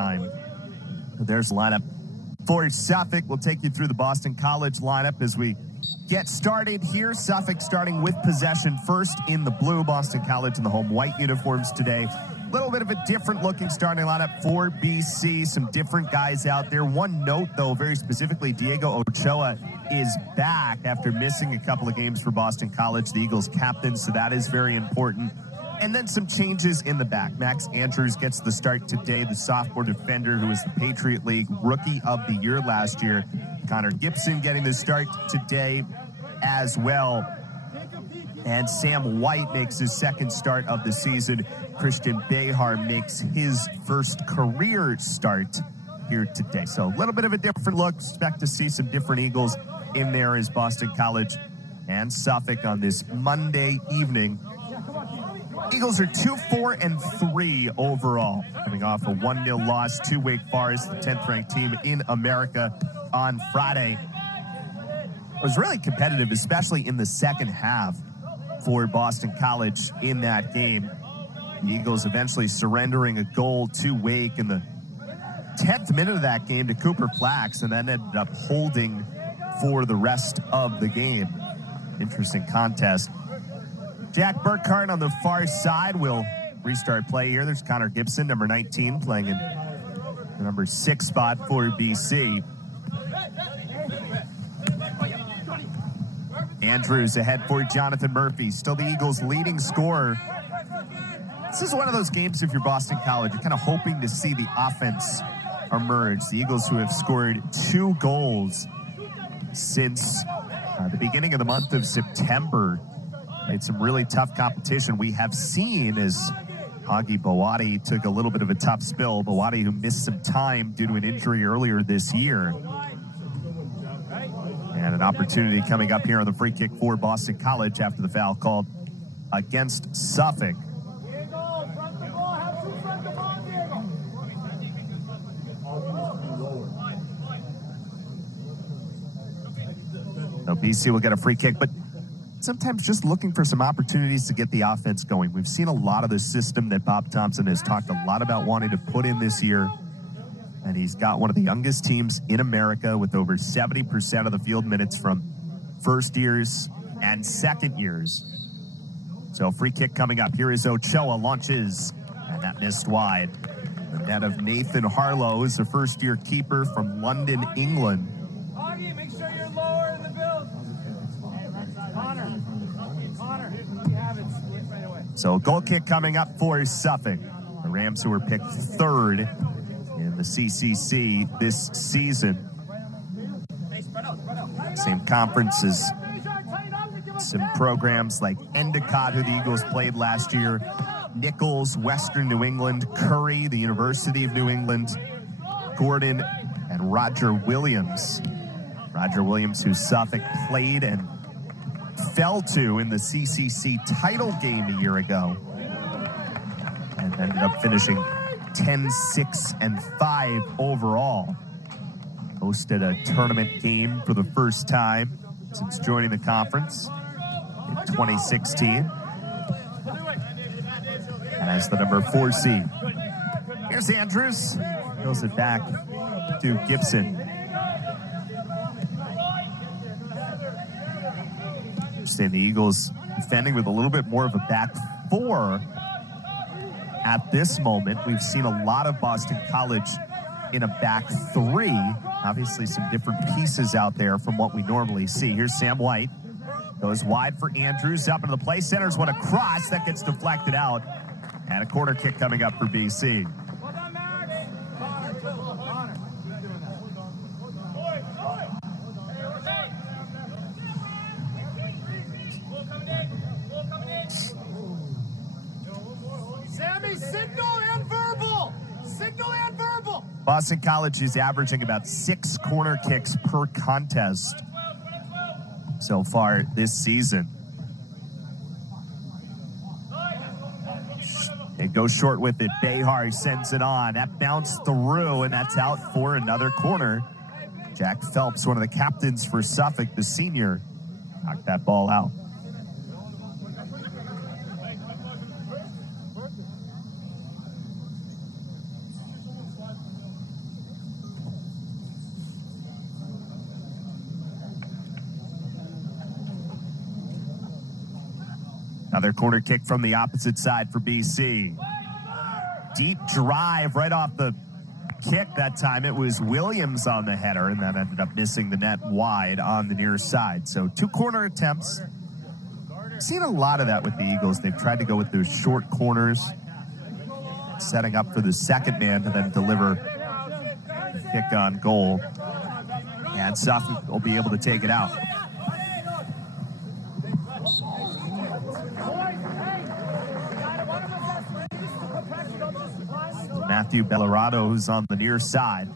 time. There's the lineup for Suffolk. We'll take you through the Boston College lineup as we get started here. Suffolk starting with possession first in the blue. Boston College in the home white uniforms today. A little bit of a different looking starting lineup for BC. Some different guys out there. One note, though, very specifically, Diego Ochoa is back after missing a couple of games for Boston College, the Eagles captain, so that is very important. And then some changes in the back. Max Andrews gets the start today, the sophomore defender who was the Patriot League Rookie of the Year last year. Connor Gibson getting the start today as well. And Sam White makes his second start of the season. Christian Behar makes his first career start here today. So a little bit of a different look. Expect to see some different Eagles in there as Boston College and Suffolk on this Monday evening. Eagles are 2-4-3 overall, coming off a 1-0 loss to Wake Forest, the 10th-ranked team in America on Friday. It was really competitive, especially in the second half for Boston College in that game. The Eagles eventually surrendering a goal to Wake in the 10th minute of that game to Cooper Flax, and then ended up holding for the rest of the game. Interesting contest. Jack Burkhart on the far side will restart play here. There's Connor Gibson, number 19, playing in the number 6 spot for BC. Andrews ahead for Jonathan Murphy, still the Eagles' leading scorer. This is one of those games, if you're Boston College, you're kind of hoping to see the offense emerge. The Eagles, who have scored 2 goals since the beginning of the month of September, made some really tough competition. We have seen as Augie Bowati took a little bit of a tough spill. Bowati, who missed some time due to an injury earlier this year. And an opportunity coming up here on the free kick for Boston College after the foul called against Suffolk. So BC will get a free kick, but sometimes just looking for some opportunities to get the offense going. We've seen a lot of the system that Bob Thompson has talked a lot about wanting to put in this year. And he's got one of the youngest teams in America with over 70% of the field minutes from first years and second years. So free kick coming up. Here is Ochoa, launches, and that missed wide. The net of Nathan Harlow, who's a first-year keeper from London, England. Augie, make sure you're lower in the build. Connor, you have it right away. So goal kick coming up for Suffolk. The Rams, who were picked 3rd in the CCC this season. Same conference as some programs like Endicott, who the Eagles played last year, Nichols, Western New England, Curry, the University of New England, Gordon, and Roger Williams. Roger Williams, who Suffolk played and fell to in the CCC title game a year ago, and ended up finishing 10-6-5 overall. Hosted a tournament game for the first time since joining the conference in 2016. As the number 4 seed. Here's Andrews. Goes it back to Gibson. Interesting, the Eagles defending with a little bit more of a back 4 at this moment. We've seen a lot of Boston College in a back 3. Obviously some different pieces out there from what we normally see. Here's Sam White. Goes wide for Andrews, up into the play. Centers one across. That gets deflected out. And a corner kick coming up for BC. Sammy, signal and verbal. Signal and verbal. Boston College is averaging about 6 corner kicks per contest so far this season. They go short with it. Behar sends it on. That bounced through, and that's out for another corner. Jack Phelps, one of the captains for Suffolk, the senior, knocked that ball out. Another corner kick from the opposite side for BC. Deep drive right off the kick. That time it was Williams on the header, and that ended up missing the net wide on the near side. So 2 corner attempts. Seen a lot of that with the Eagles. They've tried to go with those short corners, setting up for the second man to then deliver a kick on goal. And Suffolk will be able to take it out. Matthew Bellarado, who's on the near side.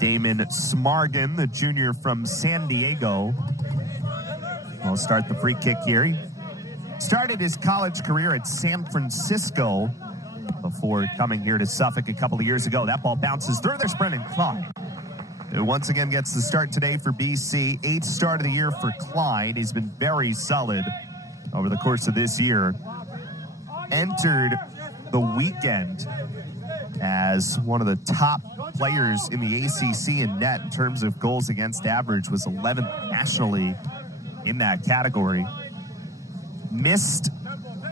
Damon Smargan, the junior from San Diego, will start the free kick here. He started his college career at San Francisco before coming here to Suffolk a couple of years ago. That ball bounces through. There's Brendan Klein, who once again gets the start today for BC. 8th start of the year for Klein. He's been very solid over the course of this year. Entered the weekend as one of the top players in the ACC in net in terms of goals against average, was 11th nationally in that category. Missed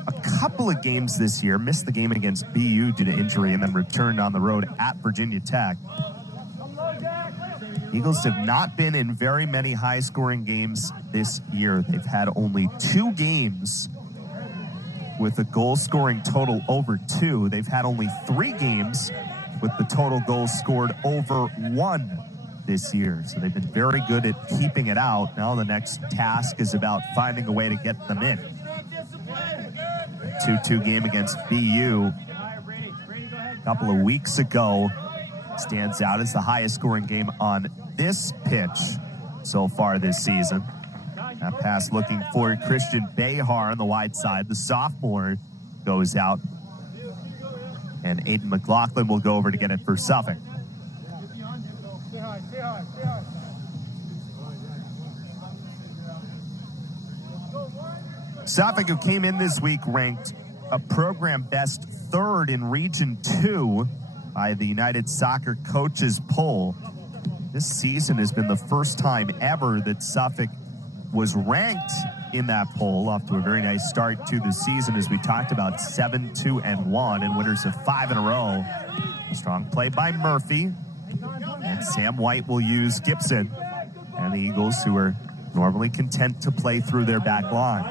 a couple of games this year, missed the game against BU due to injury, and then returned on the road at Virginia Tech. Eagles have not been in very many high-scoring games this year. They've had only 2 games with a goal-scoring total over 2. They've had only 3 games with the total goals scored over 1 this year. So they've been very good at keeping it out. Now the next task is about finding a way to get them in. 2-2 game against BU a couple of weeks ago stands out as the highest scoring game on this pitch so far this season. That pass looking for Christian Behar on the wide side. The sophomore goes out, and Aiden McLaughlin will go over to get it for Suffolk. Suffolk, who came in this week ranked a program best 3rd in Region 2 by the United Soccer Coaches poll. This season has been the first time ever that Suffolk was ranked in that poll. Off to a very nice start to the season, as we talked about, 7-2-1, and winners of 5 in a row. Strong play by Murphy, and Sam White will use Gibson, and the Eagles, who are normally content to play through their back line.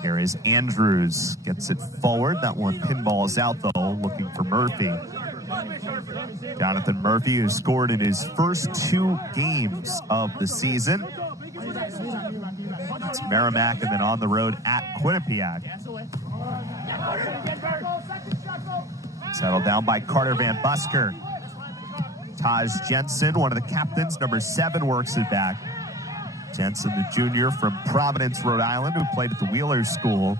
Here is Andrews, gets it forward. That one pinballs out, though, looking for Murphy. Jonathan Murphy, who scored in his first 2 games of the season. It's Merrimack, and then on the road at Quinnipiac. Settled down by Carter Van Busker. Taj Jensen, one of the captains, number 7, works it back. Jensen, the junior from Providence, Rhode Island, who played at the Wheeler School,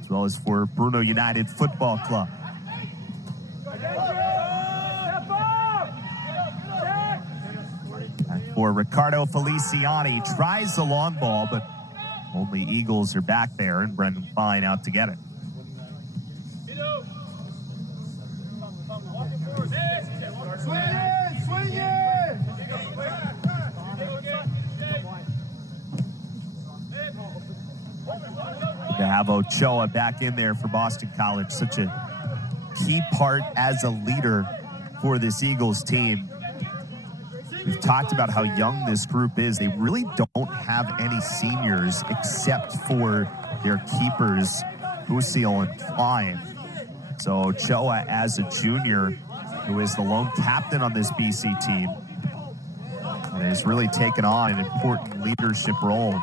as well as for Bruno United Football Club. For Ricardo Feliciani, tries the long ball, but only Eagles are back there, and Brendan Fine out to get it. To have Ochoa back in there for Boston College, such a key part as a leader for this Eagles team. We've talked about how young this group is. They really don't have any seniors except for their keepers, Usiel and Klein. So Ochoa, as a junior, who is the lone captain on this BC team, and has really taken on an important leadership role.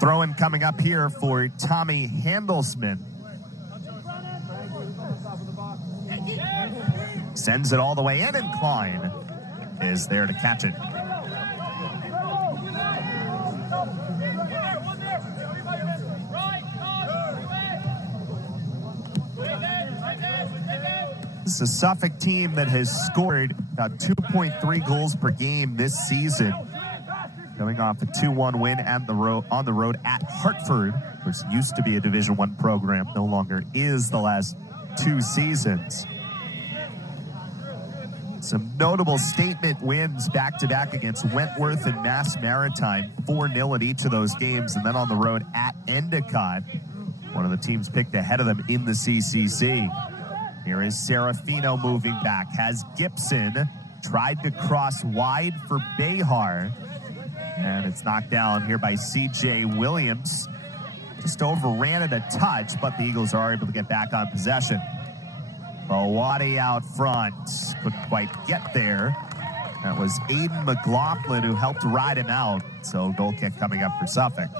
Throw-in coming up here for Tommy Handelsman. Sends it all the way in, and Klein is there to catch it. This is a Suffolk team that has scored about 2.3 goals per game this season, coming off a 2-1 win on the road at Hartford, which used to be a Division I program, no longer is the last 2 seasons. Some notable statement wins back-to-back against Wentworth and Mass Maritime, 4-0 in each of those games, and then on the road at Endicott, one of the teams picked ahead of them in the CCC. Here is Serafino moving back, has Gibson, tried to cross wide for Behar, and it's knocked down here by C.J. Williams. Just overran it a touch, but the Eagles are able to get back on possession. Bawadi out front, couldn't quite get there. That was Aiden McLaughlin who helped ride him out, so goal kick coming up for Suffolk.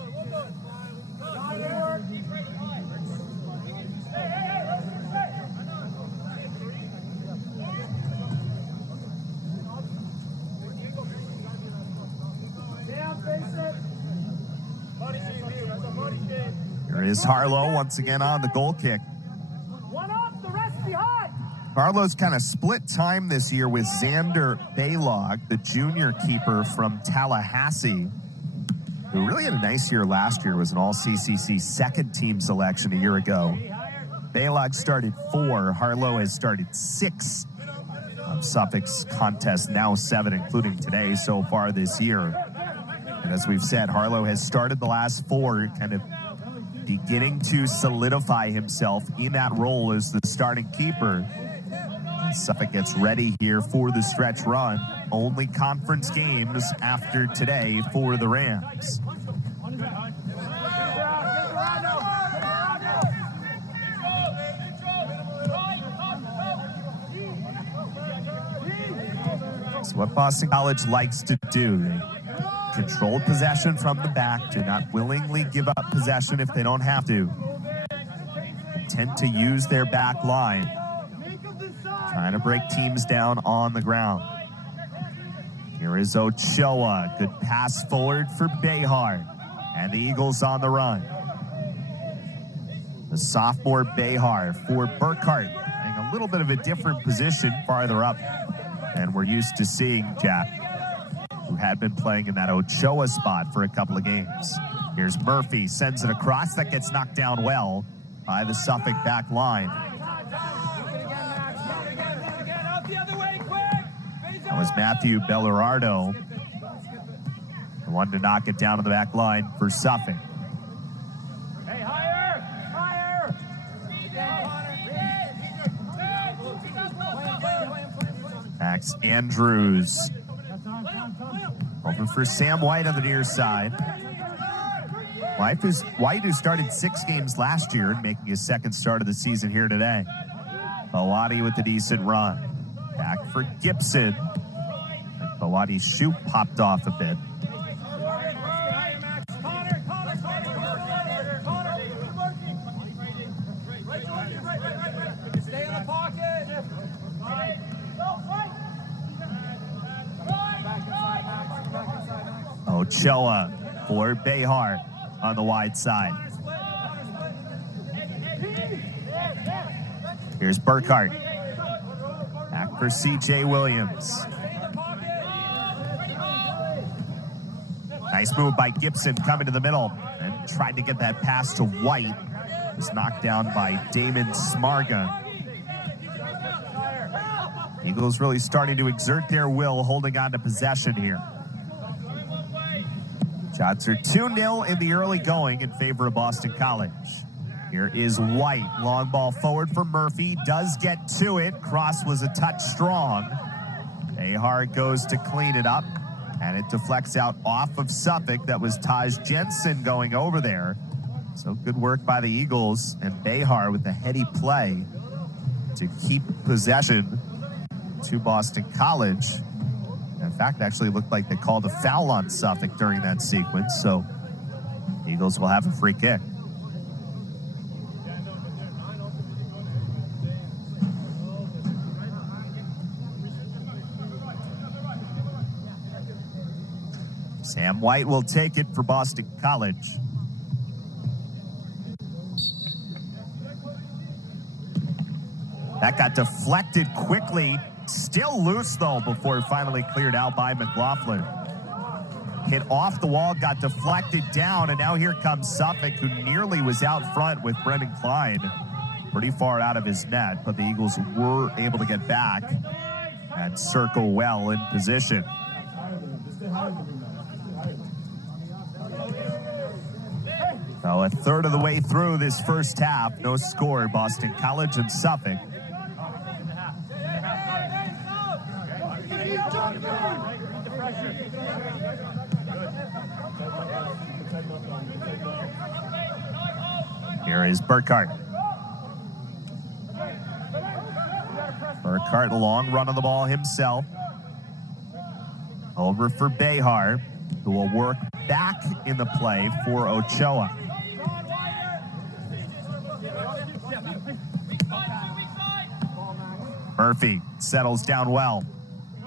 Here is Harlow once again on the goal kick. One up, the rest behind. Harlow's kind of split time this year with Xander Baylog, the junior keeper from Tallahassee, who really had a nice year last year, was an all-CCC second team selection a year ago. Baylog started 4, Harlow has started 6 of Suffolk's contests, now 7, including today so far this year. And as we've said, Harlow has started the last 4, kind of beginning to solidify himself in that role as the starting keeper. Suffolk gets ready here for the stretch run. Only conference games after today for the Rams. So what Boston College likes to do, controlled possession from the back, do not willingly give up possession if they don't have to. They tend to use their back line, trying to break teams down on the ground. Here is Ochoa, good pass forward for Behar, and the Eagles on the run. The sophomore Behar for Burkhart, playing a little bit of a different position farther up, and we're used to seeing Jack, who had been playing in that Ochoa spot for a couple of games. Here's Murphy, sends it across, that gets knocked down well by the Suffolk back line. That was Matthew Bellarardo, the one to knock it down to the back line for Suffolk. Hey, higher! Higher! Max Andrews. Over for Sam White on the near side. White, who started 6 games last year, making his second start of the season here today. Bawadi with a decent run. Back for Gibson. Bawadi's shoe popped off a bit. Stay in the pocket. Ochoa for Behar on the wide side. Here's Burkhart. Back for C.J. Williams. Nice move by Gibson coming to the middle and tried to get that pass to White. Was knocked down by Damon Smarga. Eagles really starting to exert their will, holding on to possession here. Shots are 2-0 in the early going in favor of Boston College. Here is White. Long ball forward for Murphy. Does get to it. Cross was a touch strong. Behar goes to clean it up, and it deflects out off of Suffolk. That was Taj Jensen going over there. So good work by the Eagles, and Behar with the heady play to keep possession to Boston College. In fact, it actually looked like they called a foul on Suffolk during that sequence, so Eagles will have a free kick. Sam White will take it for Boston College. That got deflected quickly. Still loose, though, before finally cleared out by McLaughlin. Hit off the wall, got deflected down, and now here comes Suffolk, who nearly was out front with Brendan Klein. Pretty far out of his net, but the Eagles were able to get back and circle well in position. So a third of the way through this first half, no score, Boston College and Suffolk. Here is Burkhart. Burkhart, long run of the ball himself. Over for Behar, who will work back in the play for Ochoa. Murphy settles down well.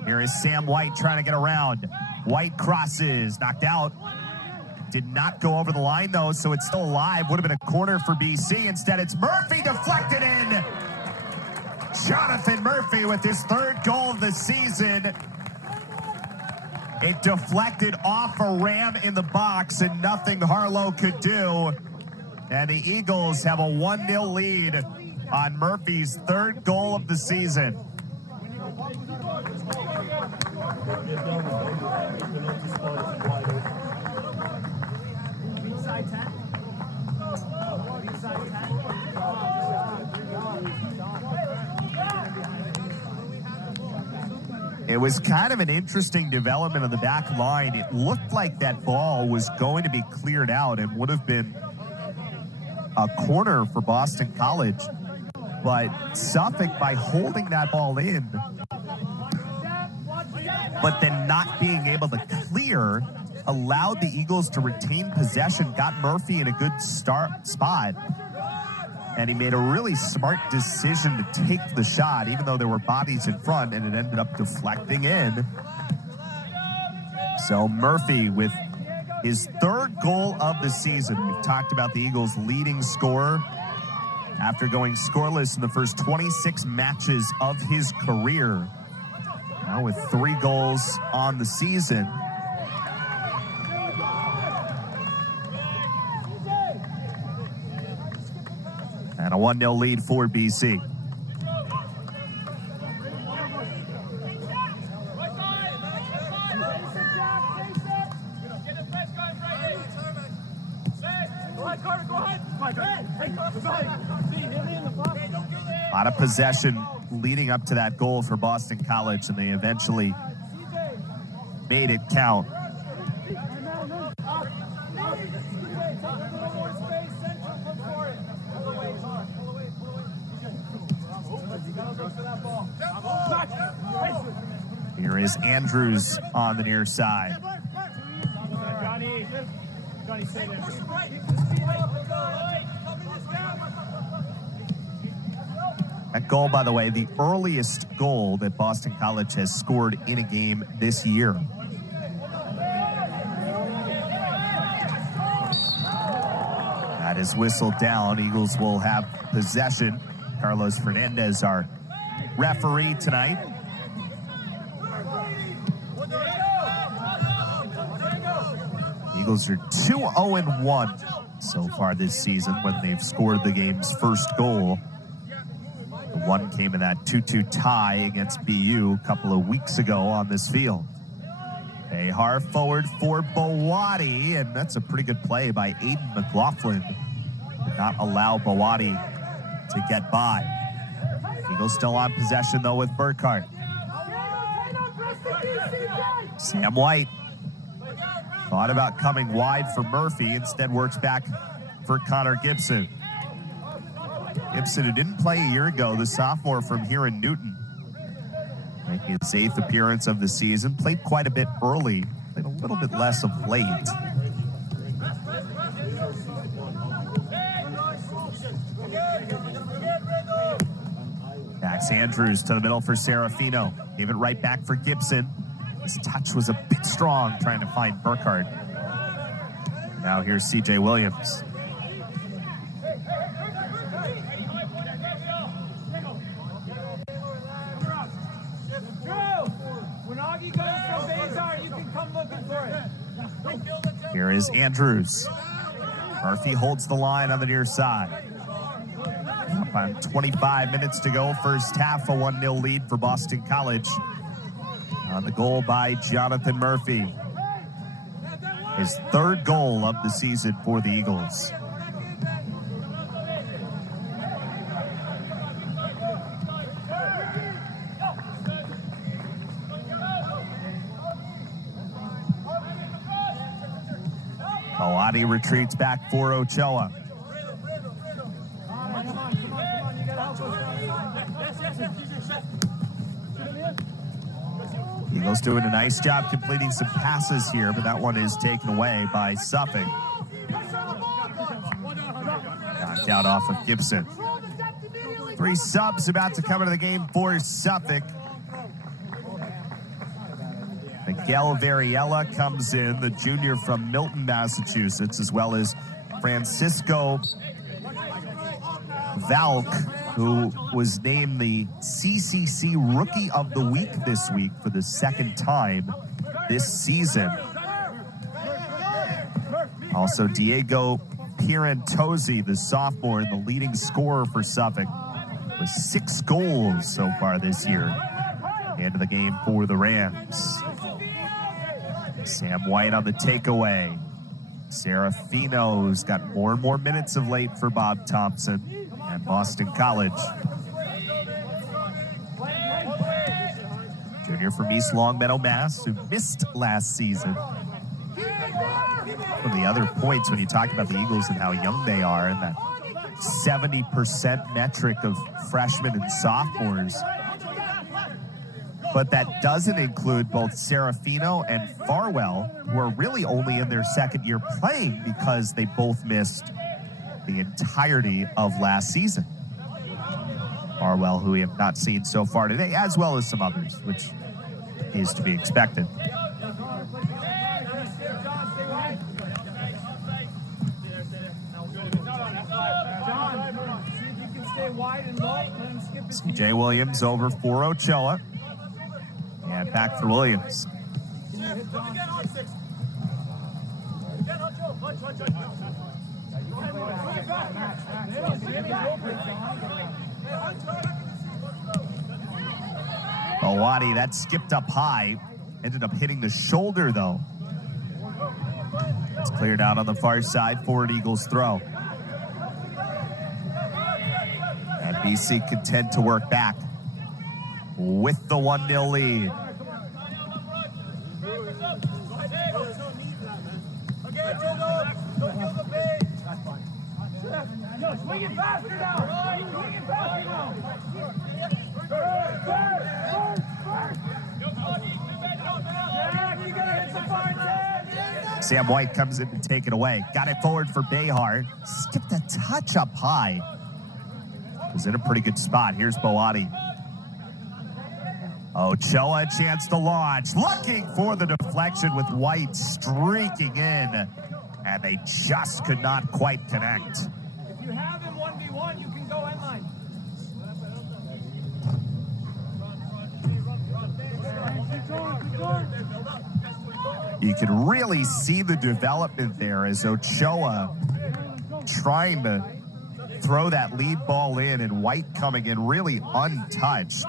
Here is Sam White trying to get around. White crosses, knocked out. Did not go over the line, though, so it's still alive. Would have been a corner for BC. Instead, it's Murphy deflected in. Jonathan Murphy with his third goal of the season. It deflected off a ram in the box, and nothing Harlow could do. And the Eagles have a 1-0 lead on Murphy's third goal of the season. It was kind of an interesting development on the back line. It looked like that ball was going to be cleared out and would have been a corner for Boston College. But Suffolk, by holding that ball in, but then not being able to clear, allowed the Eagles to retain possession, got Murphy in a good spot. And he made a really smart decision to take the shot, even though there were bodies in front, and it ended up deflecting in. So Murphy with his third goal of the season. We've talked about the Eagles' leading scorer after going scoreless in the first 26 matches of his career. Now with 3 goals on the season. And a 1-0 lead for BC. A lot of possession leading up to that goal for Boston College, and they eventually made it count. Here is Andrews on the near side. That goal, by the way, the earliest goal that Boston College has scored in a game this year. That is whistled down. Eagles will have possession. Carlos Fernandez, our referee tonight. Eagles are 2-0-1 so far this season when they've scored the game's first goal. The one came in that 2-2 tie against BU a couple of weeks ago on this field. Behar forward for Bawadi, and that's a pretty good play by Aiden McLaughlin. Did not allow Bawadi to get by. Eagles still on possession, though, with Burkhart. Sam White thought about coming wide for Murphy, instead works back for Connor Gibson. Gibson, who didn't play a year ago, the sophomore from here in Newton. Making his 8th appearance of the season. Played quite a bit early, played a little bit less of late. Max Andrews to the middle for Serafino. Gave it right back for Gibson. His touch was a bit strong trying to find Burkhart. Now here's CJ Williams. Here is Andrews. Murphy holds the line on the near side. About 25 minutes to go, first half, a 1-0 lead for Boston College. On the goal by Jonathan Murphy. His third goal of the season for the Eagles. Awadi retreats back for Ochoa. Eagles doing a nice job completing some passes here, but that one is taken away by Suffolk. Knocked out off of Gibson. 3 subs about to come into the game for Suffolk. Miguel Variella comes in, the junior from Milton, Massachusetts, as well as Francisco Valk, who was named the CCC Rookie of the Week this week for the second time this season. Also, Diego Pierantozzi, the sophomore and the leading scorer for Suffolk, with 6 goals so far this year. End of the game for the Rams. Sam White on the takeaway. Serafino's got more and more minutes of late for Bob Thompson and Boston College. Junior from East Longmeadow, Mass, who missed last season. One of the other points when you talk about the Eagles and how young they are, and that 70% metric of freshmen and sophomores. But that doesn't include both Serafino and Farwell, who are really only in their second year playing because they both missed the entirety of last season. Farwell, who we have not seen so far today, as well as some others, which is to be expected. CJ Williams over for Ochoa. And back for Williams. Awadi, that skipped up high. Ended up hitting the shoulder, though. It's cleared out on the far side for an Eagles throw. And BC content to work back with the 1-0 lead. Swing it faster now! Swing it faster now! Sam White comes in to take it away. Got it forward for Behar. Skipped a touch up high. Was in a pretty good spot. Here's Boati. Ochoa, a chance to launch. Looking for the deflection with White streaking in. And they just could not quite connect. If you have him 1v1, you can go end line. You can really see the development there as Ochoa trying to throw that lead ball in and White coming in really untouched.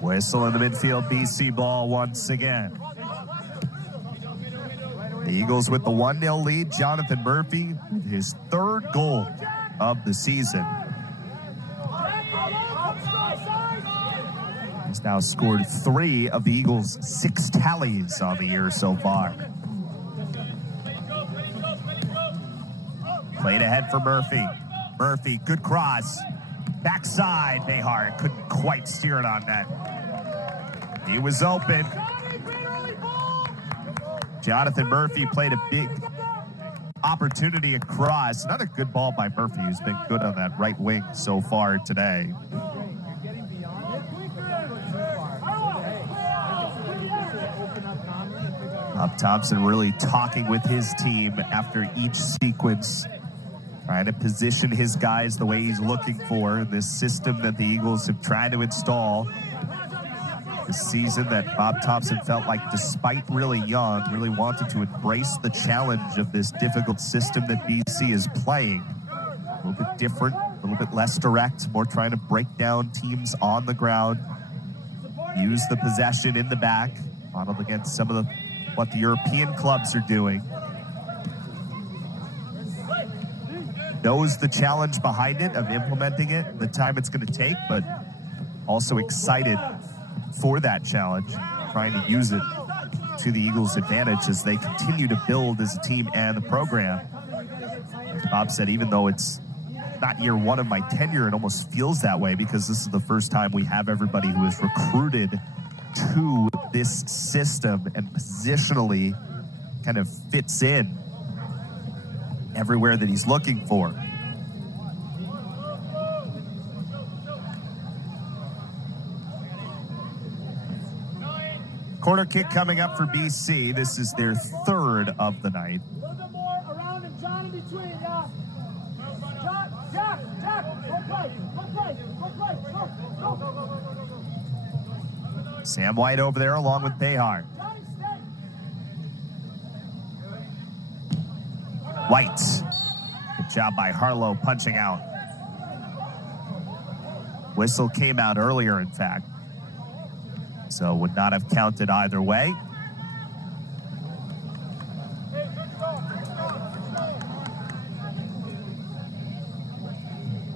Whistle in the midfield, BC ball once again. The Eagles with the 1-0 lead. Jonathan Murphy with his third goal of the season. He's now scored 3 of the Eagles' 6 tallies on the year so far. Played ahead for Murphy. Murphy, good cross. Backside, Behar couldn't quite steer it on net. He was open. Jonathan Murphy played a big opportunity across. Another good ball by Murphy, who's been good on that right wing so far today. Bob Thompson really talking with his team after each sequence Trying to position his guys the way he's looking for, this system that the Eagles have tried to install this season, that Bob Thompson felt like, despite really young, really wanted to embrace the challenge of this difficult system that BC is playing. A little bit different, a little bit less direct, more trying to break down teams on the ground, use the possession in the back, modeled against some of what the European clubs are doing. Knows the challenge behind it, of implementing it, the time it's going to take, but also excited for that challenge, trying to use it to the Eagles' advantage as they continue to build as a team and the program. As Bob said, even though it's not year one of my tenure, it almost feels that way because this is the first time we have everybody who is recruited to this system and positionally kind of fits in everywhere that he's looking for. Corner kick coming up for BC. This is their third of the night. A little bit more around him, John, in between, yeah. John, Jack, go play, go. Sam White over there along with Behar. White. Good job by Harlow punching out. Whistle came out earlier, in fact. So would not have counted either way.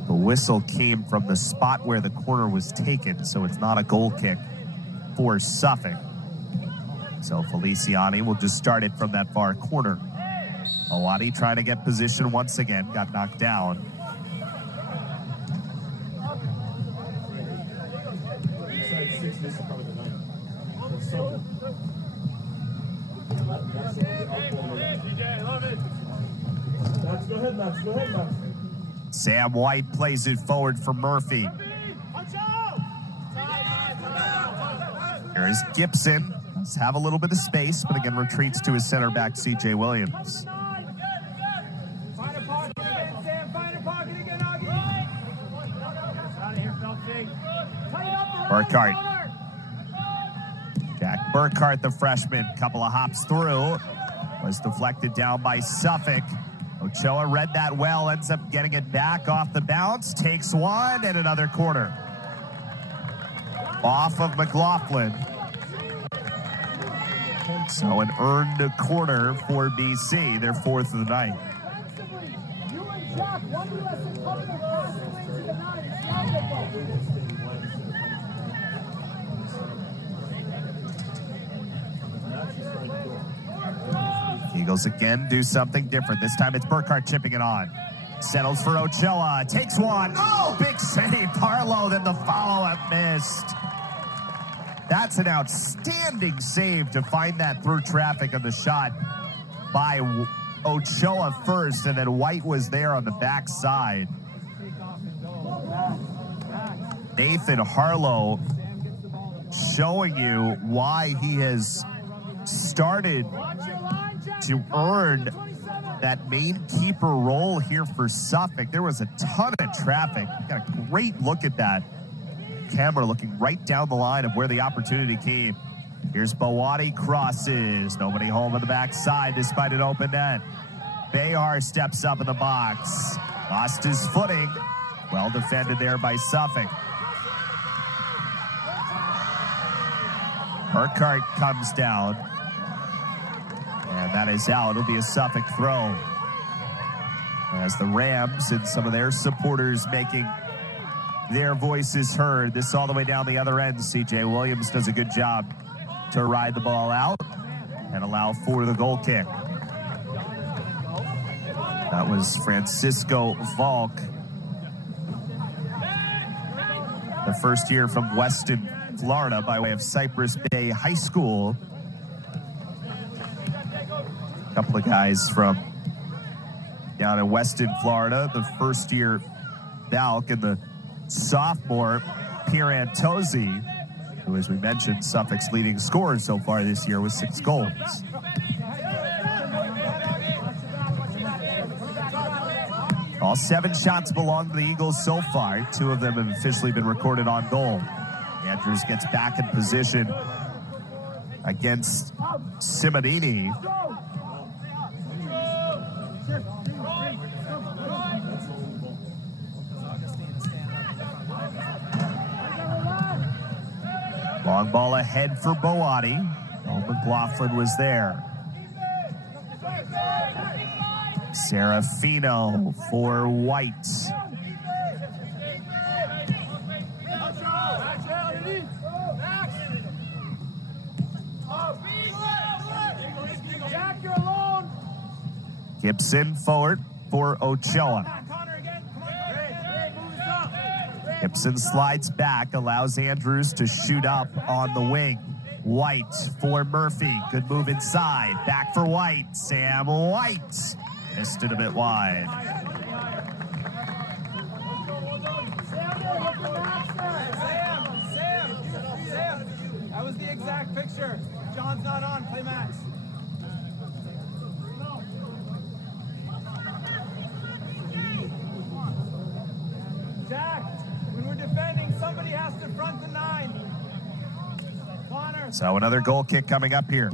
The whistle came from the spot where the corner was taken, so it's not a goal kick for Suffolk. So Feliciani will just start it from that far corner. Awadi trying to get position once again, got knocked down. Sam White plays it forward for Murphy. Here is Gibson. Let's have a little bit of space, but again retreats to his center back, C.J. Williams. Burkhart. Jack Burkhart, the freshman, couple of hops through. Was deflected down by Suffolk. Ochoa read that well, ends up getting it back off the bounce, takes one, and another corner. Off of McLaughlin. So an earned corner for BC, their fourth of the night. Eagles again do something different. This time it's Burkhart chipping it on. Settles for Ochoa. Takes one. Oh, big save. Harlow, then the follow-up missed. That's an outstanding save to find that through traffic on the shot by Ochoa first, and then White was there on the backside. Nathan Harlow showing you why he has started to earn that main keeper role here for Suffolk. There was a ton of traffic. Got a great look at that. Camera looking right down the line of where the opportunity came. Here's Bawadi, crosses. Nobody home on the backside despite an open net. Behar steps up in the box. Lost his footing. Well defended there by Suffolk. Burkhart comes down. And that is out. It'll be a Suffolk throw. As the Rams and some of their supporters making their voices heard. This all the way down the other end. C.J. Williams does a good job to ride the ball out and allow for the goal kick. That was Francisco Valk, the first year from Weston, Florida, by way of Cypress Bay High School. A couple of guys from down in Weston, Florida, the first year Valk, and the sophomore Pierre Antozzi, who, as we mentioned, Suffolk's leading scorer so far this year with 6 goals. All 7 shots belong to the Eagles so far. 2 of them have officially been recorded on goal. Andrews gets back in position against Simonini. Long ball ahead for Boati. Oh, McLaughlin was there. Serafino for White. Gibson forward for Ochoa. Gibson slides back, allows Andrews to shoot up on the wing. White for Murphy. Good move inside. Back for White. Sam White. Missed it a bit wide. Sam. That was the exact picture. John's not on. Play Max. Jack, when we're defending, somebody has to front the 9. Connor. So another goal kick coming up here.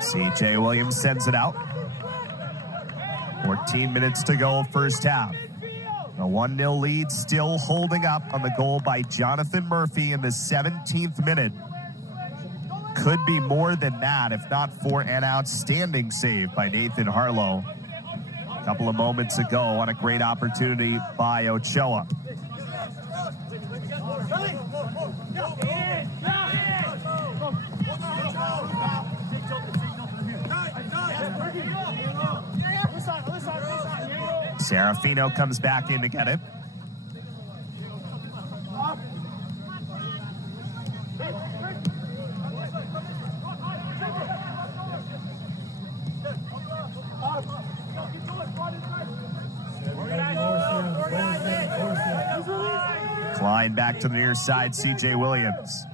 CJ Williams sends it out. 14 minutes to go, first half. A 1-0 lead still holding up on the goal by Jonathan Murphy in the 17th minute. Could be more than that if not for an outstanding save by Nathan Harlow a couple of moments ago on a great opportunity by Ochoa. Serafino comes back in to get it. Klein back to the near side, CJ Williams.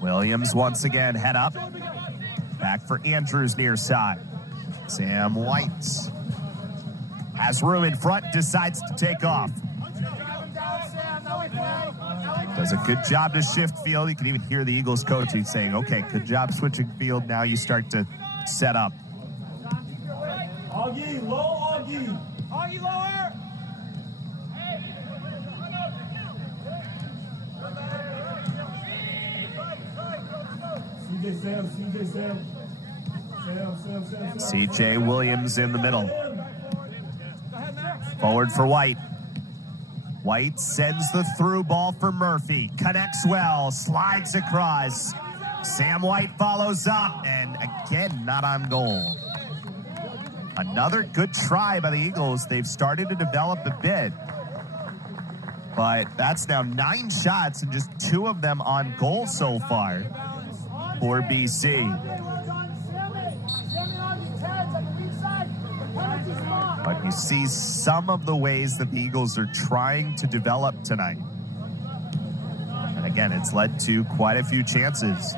Williams once again head up. Back for Andrews near side. Sam White has room in front, decides to take off. Does a good job to shift field. You can even hear the Eagles coaching saying, okay, good job switching field. Now you start to set up. Augie, low Augie. Augie, lower. CJ Williams in the middle. Forward for White. White sends the through ball for Murphy. Connects well, slides across. Sam White follows up, and again, not on goal. Another good try by the Eagles. They've started to develop a bit. But that's now 9 shots and just 2 of them on goal so far for BC. But you see some of the ways that the Eagles are trying to develop tonight. And again, it's led to quite a few chances.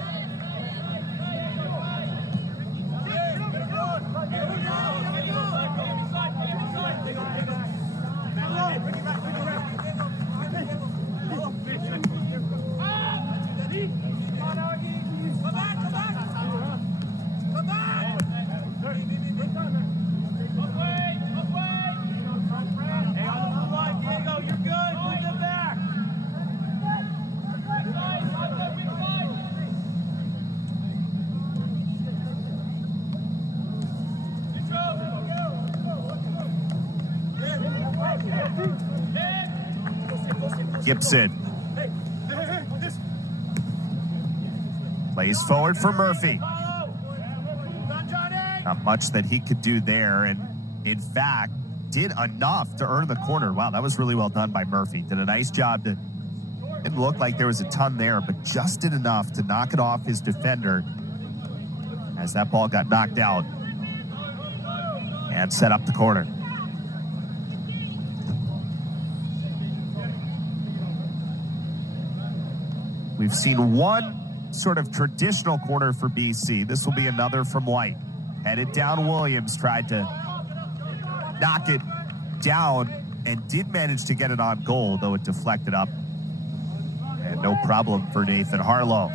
Gibson plays forward for Murphy. Not much that he could do there, and in fact, did enough to earn the corner. Wow, that was really well done by Murphy. Did a nice job. Didn't look like there was a ton there, but just did enough to knock it off his defender as that ball got knocked out and set up the corner. We've seen one sort of traditional corner for BC. This will be another from White. Headed down Williams, tried to knock it down and did manage to get it on goal, though it deflected up. And no problem for Nathan Harlow.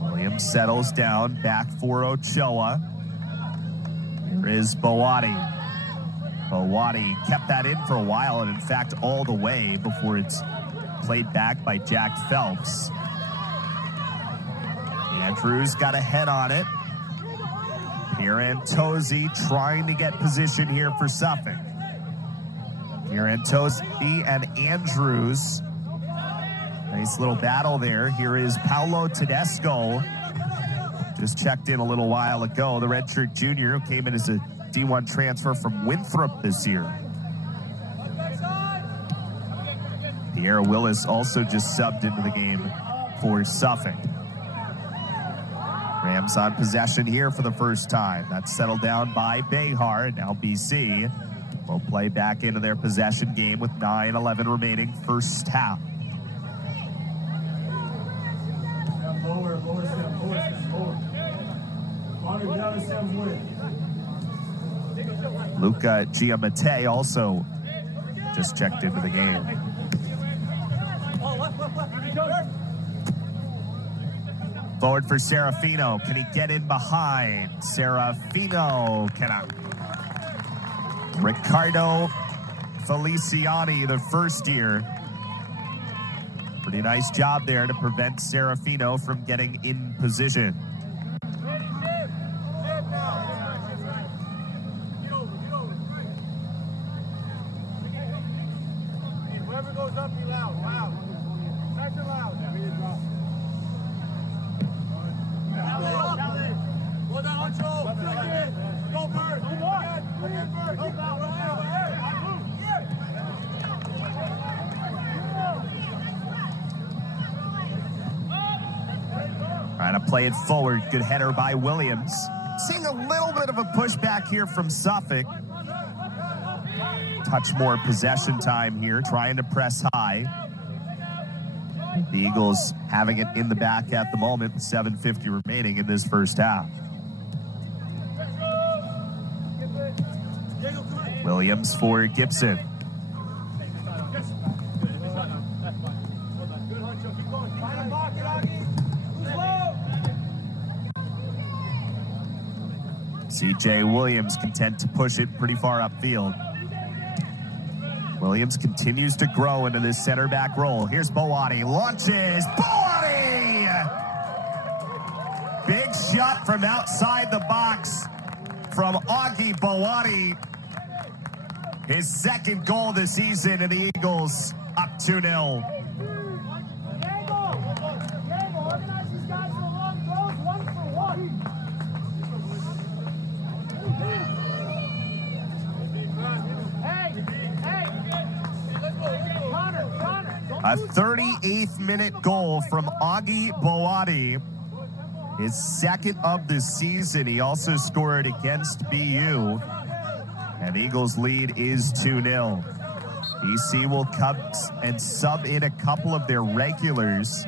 Williams settles down, back for Ochoa. Here is Bowati. Bowati kept that in for a while, and in fact all the way before it's played back by Jack Phelps. Andrews got a head on it. Pierantozzi trying to get position here for Suffolk. Pierantozzi and Andrews. Nice little battle there. Here is Paolo Tedesco. Just checked in a little while ago. The redshirt junior who came in as a D1 transfer from Winthrop this year. Pierre Willis also just subbed into the game for Suffolk. Rams on possession here for the first time. That's settled down by Behar. Now BC will play back into their possession game with 9:11 remaining first half. Luca Giammattei also just checked into the game. Forward for Serafino. Can he get in behind? Serafino cannot. Ricardo Feliciani, the first year. Pretty nice job there to prevent Serafino from getting in position. Whoever goes up, be loud. Loud. Nice and loud. Hold on, Huncho. Go, Bird. Come on. Bird. Trying to play it forward. Good header by Williams. Seeing a little bit of a pushback here from Suffolk. Touch more possession time here, trying to press high. The Eagles having it in the back at the moment with 7:50 remaining in this first half. Williams for Gibson. CJ Williams content to push it pretty far upfield. Williams continues to grow into this center back role. Here's Bowati, launches, Bowati! Big shot from outside the box from Augie Bowati. His second goal this season, and the Eagles up 2-0. Organize these guys for long throws, 1 for 1. A 38th minute goal from Augie Bowati. His second of the season. He also scored against BU. And Eagles' lead is 2-0. BC will come and sub in a couple of their regulars.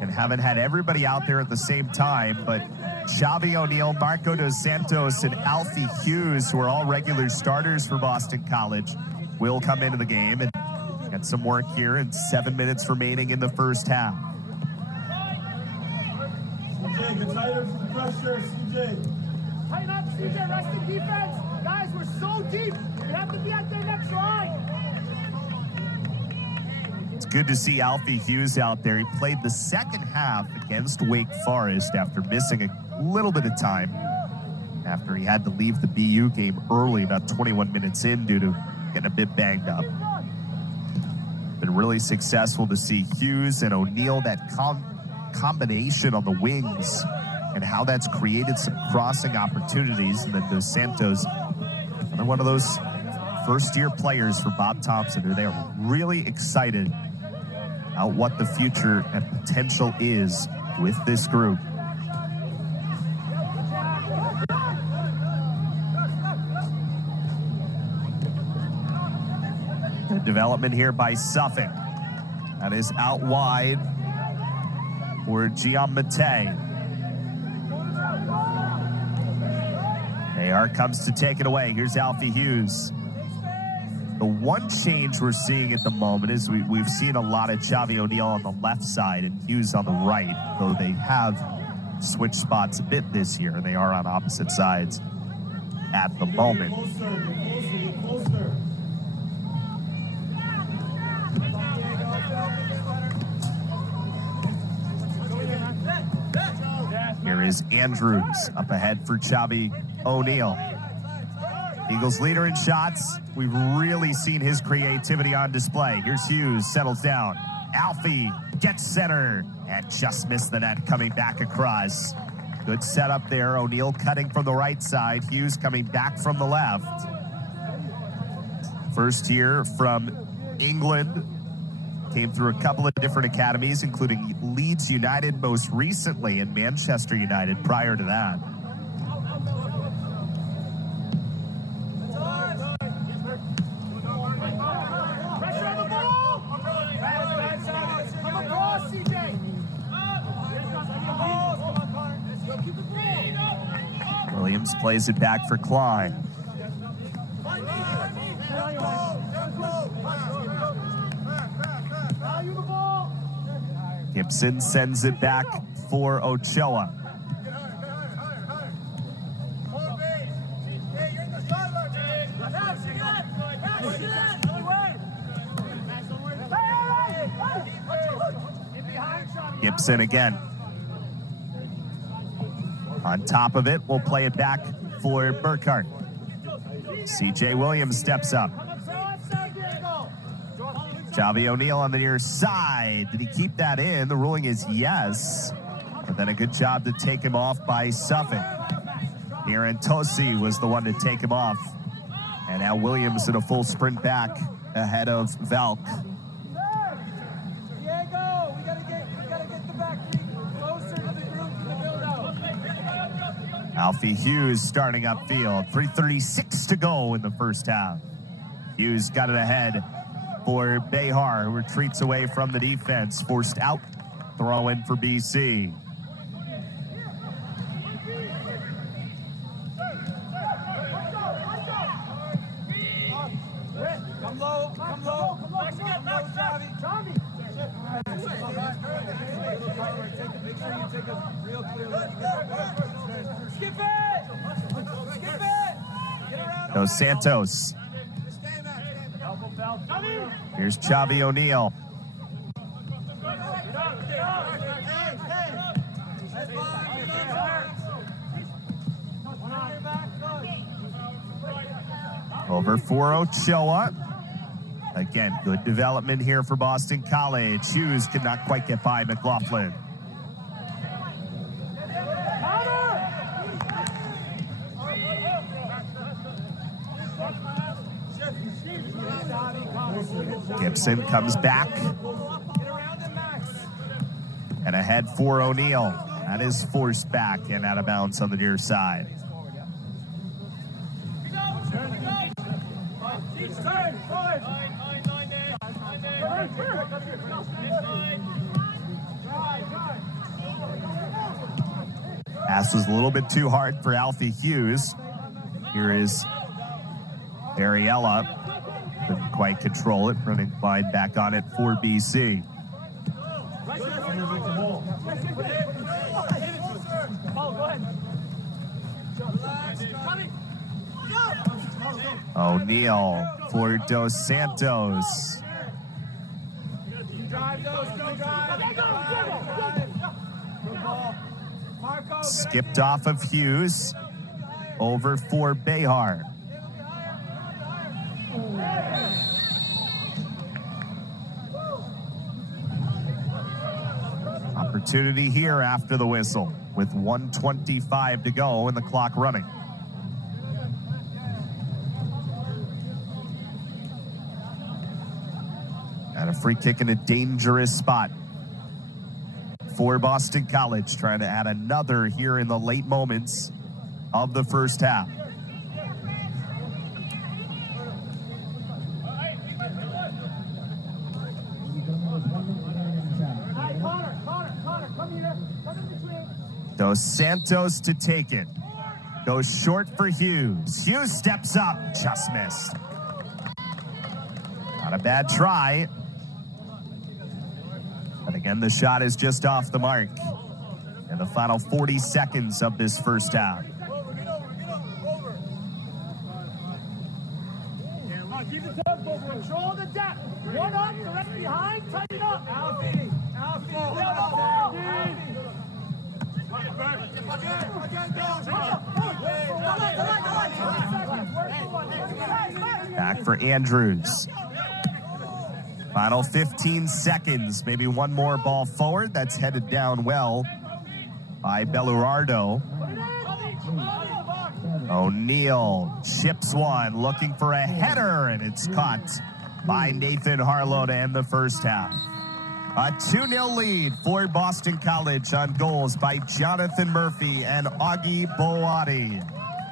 And haven't had everybody out there at the same time, but Xavi O'Neill, Marco Dos Santos, and Alfie Hughes, who are all regular starters for Boston College, will come into the game and get some work here in 7 minutes remaining in the first half. CJ, get tighter from the pressure, CJ. Tighten up, CJ, rest the defense. Guys, we're so deep. We have to be at their next line. It's good to see Alfie Hughes out there. He played the second half against Wake Forest after missing a little bit of time after he had to leave the BU game early, about 21 minutes in, due to getting a bit banged up. Been really successful to see Hughes and O'Neill, that combination on the wings, and how that's created some crossing opportunities. And then Dos Santos, another one of those first-year players for Bob Thompson, who they are really excited about what the future and potential is with this group. Good development here by Suffolk. That is out wide for Giammattei. AR comes to take it away. Here's Alfie Hughes. The one change we're seeing at the moment is we've seen a lot of Xavi O'Neal on the left side and Hughes on the right, though they have switched spots a bit this year. They are on opposite sides at the moment. Here is Andrews up ahead for Xavi O'Neal. Eagles leader in shots. We've really seen his creativity on display. Here's Hughes, settles down. Alfie gets center and just missed the net coming back across. Good setup there. O'Neal cutting from the right side. Hughes coming back from the left. First year from England. Came through a couple of different academies, including Leeds United most recently and Manchester United prior to that. Williams plays it back for Klein. Gibson sends it back for Ochoa. Gibson again. On top of it, we'll play it back for Burkhart. CJ Williams steps up. Xavi O'Neal on the near side. Did he keep that in? The ruling is yes. But then a good job to take him off by Suffolk. Aaron Tosi was the one to take him off. And now Williams in a full sprint back ahead of Valk. Diego, we gotta get the back feet closer to the group for the build-out. Alfie Hughes starting upfield. 3:36 to go in the first half. Hughes got it ahead for Behar, who retreats away from the defense. Forced out. Throw in for BC. Come low, Xavi. Make sure you take a real clear look. Skip it! Get around. Dos Santos. Here's Xavi O'Neal. Over for Ochoa. Again, good development here for Boston College. Hughes could not quite get by McLaughlin. Gibson comes back. And ahead for O'Neal. That is forced back and out of bounds on the near side. Pass was a little bit too hard for Alfie Hughes. Here is Ariella. Couldn't quite control it. Running line back on it for BC. O'Neal for Dos Santos. Skipped off of Hughes. Over for Behar. Opportunity here after the whistle with 1:25 to go and the clock running. And a free kick in a dangerous spot for Boston College, trying to add another here in the late moments of the first half. Dos Santos to take it. Goes short for Hughes. Hughes steps up, just missed. Not a bad try. But again, the shot is just off the mark. In the final 40 seconds of this first half. Control the depth. One up, the rest behind, tighten up. Alfie. Back for Andrews. Final 15 seconds. Maybe one more ball forward. That's headed down well by Belurardo. O'Neal chips one, looking for a header, and it's caught by Nathan Harlow to end the first half. A 2-0 lead for Boston College on goals by Jonathan Murphy and Augie Boati.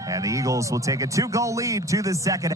And the Eagles will take a 2-goal lead to the second.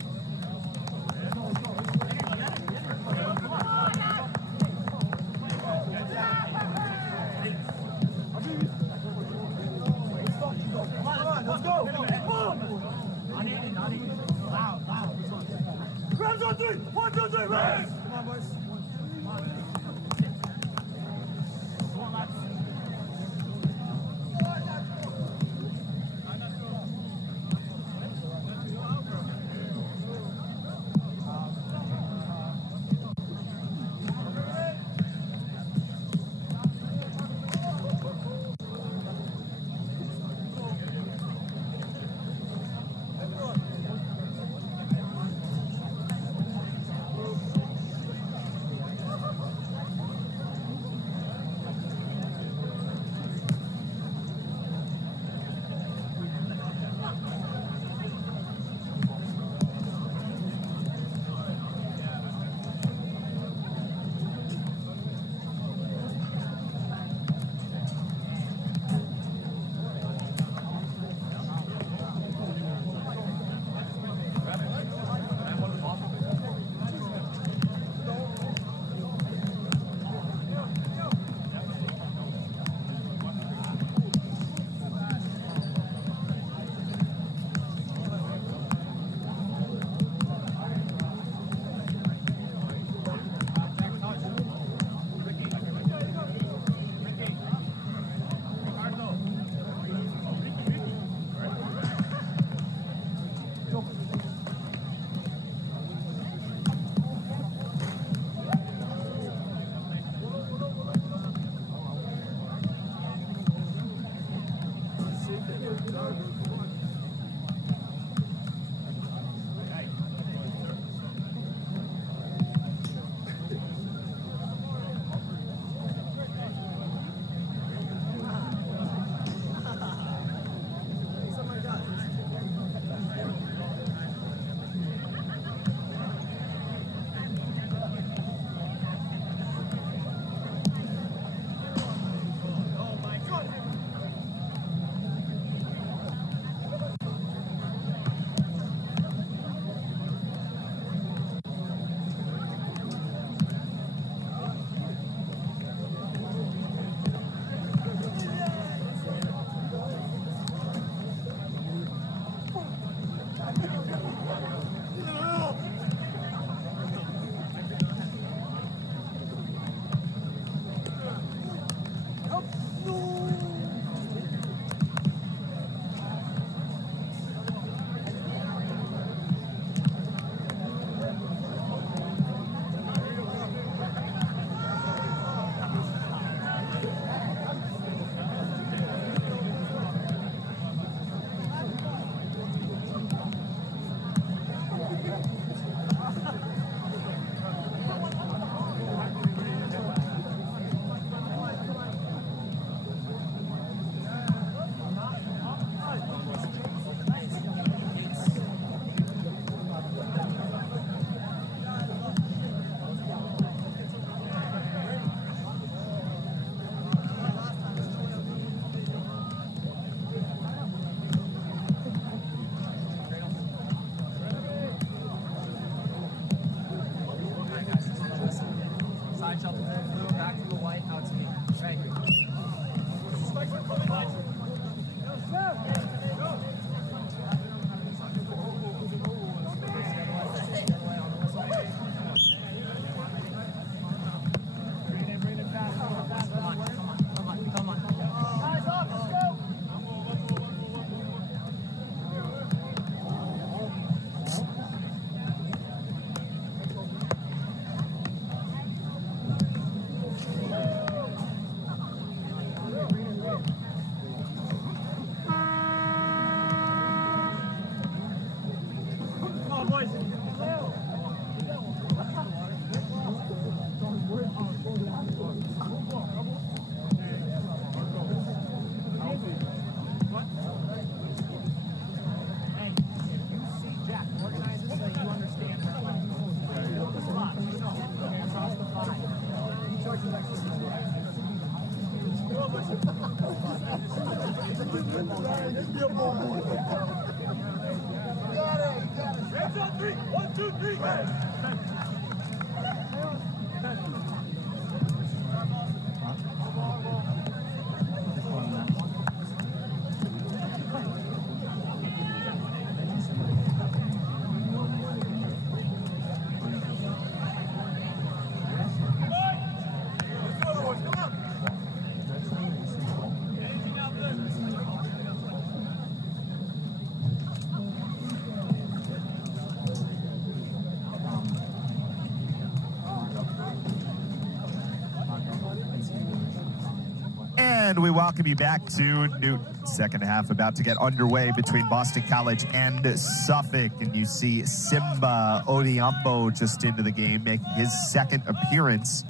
And we welcome you back to Newton. Second half about to get underway between Boston College and Suffolk. And you see Simba Odiambo just into the game, making his second appearance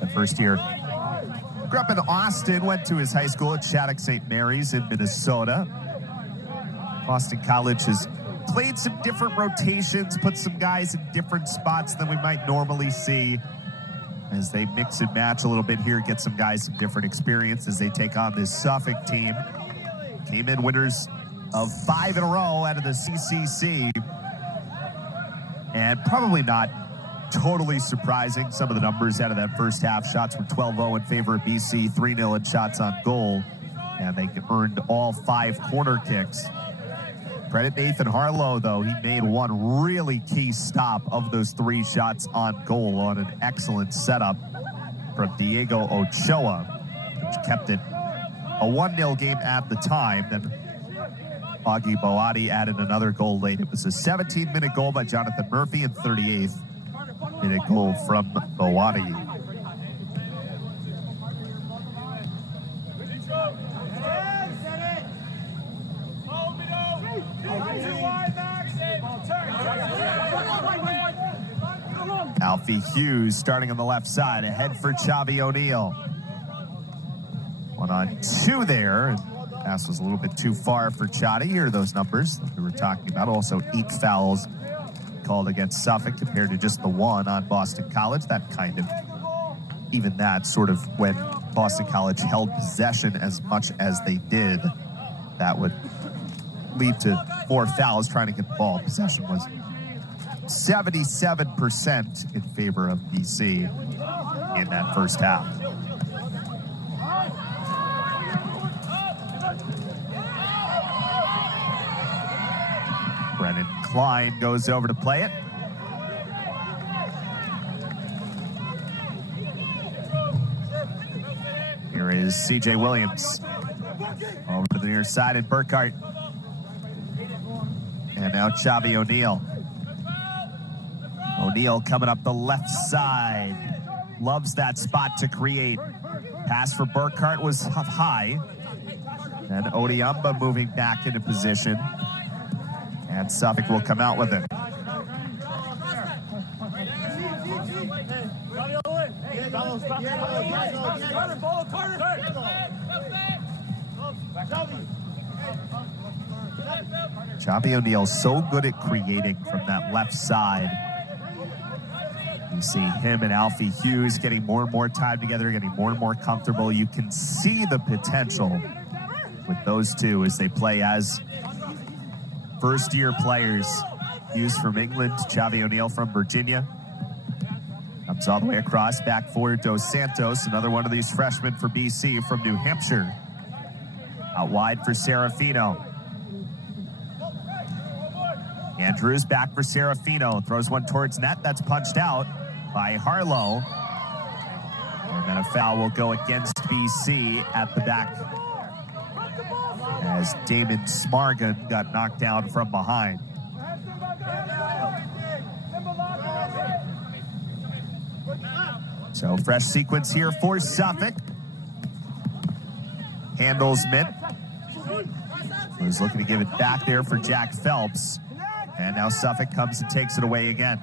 the first year. Grew up in Austin, went to his high school at Shattuck St. Mary's in Minnesota. Boston College has played some different rotations, put some guys in different spots than we might normally see, as they mix and match a little bit here, get some guys some different experience as they take on this Suffolk team. Came in winners of 5 in a row out of the ACC. And probably not totally surprising, some of the numbers out of that first half. Shots were 12-0 in favor of BC, 3-0 in shots on goal. And they earned all 5 corner kicks. Credit Nathan Harlow, though. He made one really key stop of those 3 shots on goal on an excellent setup from Diego Ochoa, which kept it a 1-0 game at the time. Then Augie Boati added another goal late. It was a 17-minute goal by Jonathan Murphy and 38th minute goal from Boati. Alfie Hughes starting on the left side, ahead for Chavi O'Neal. 1-on-2 there. And pass was a little bit too far for Chavi. Here are those numbers that we were talking about. Also 8 fouls called against Suffolk compared to just the 1 on Boston College. That kind of, even that sort of, when Boston College held possession as much as they did, that would lead to 4 fouls trying to get the ball. Possession was 77% in favor of BC in that first half. Brennan Klein goes over to play it. Here is CJ Williams. Over to the near side and Burkhart. And now Chavi O'Neal. O'Neal coming up the left side. Loves that spot to create. Pass for Burkhart was high. And Odiamba moving back into position. And Suffolk will come out with it. Chavi O'Neal so good at creating from that left side. You see him and Alfie Hughes getting more and more time together, getting more and more comfortable. You can see the potential with those two as they play as first-year players. Hughes from England, Chavi O'Neal from Virginia. Comes all the way across, back for Dos Santos, another one of these freshmen for BC from New Hampshire. Out wide for Serafino. Andrews back for Serafino, throws one towards net, that's punched out by Harlow. And then a foul will go against BC at the back as Damon Smargan got knocked down from behind. So fresh sequence here for Suffolk. Handles Mint. Who's looking to give it back there for Jack Phelps. And now Suffolk comes and takes it away again.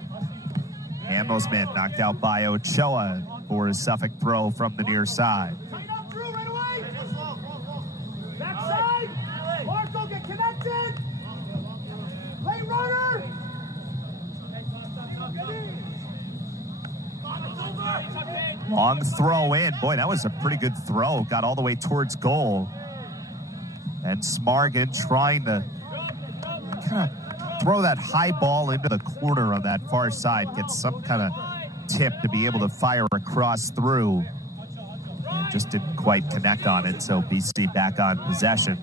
Handelsman knocked out by Ochoa for a Suffolk throw from the near side. Backside. Marco, get connected. Late runner. Long throw in. Boy, that was a pretty good throw. Got all the way towards goal. And Smargan trying to kind of throw that high ball into the corner on that far side, get some kind of tip to be able to fire across through. And just didn't quite connect on it, so BC back on possession.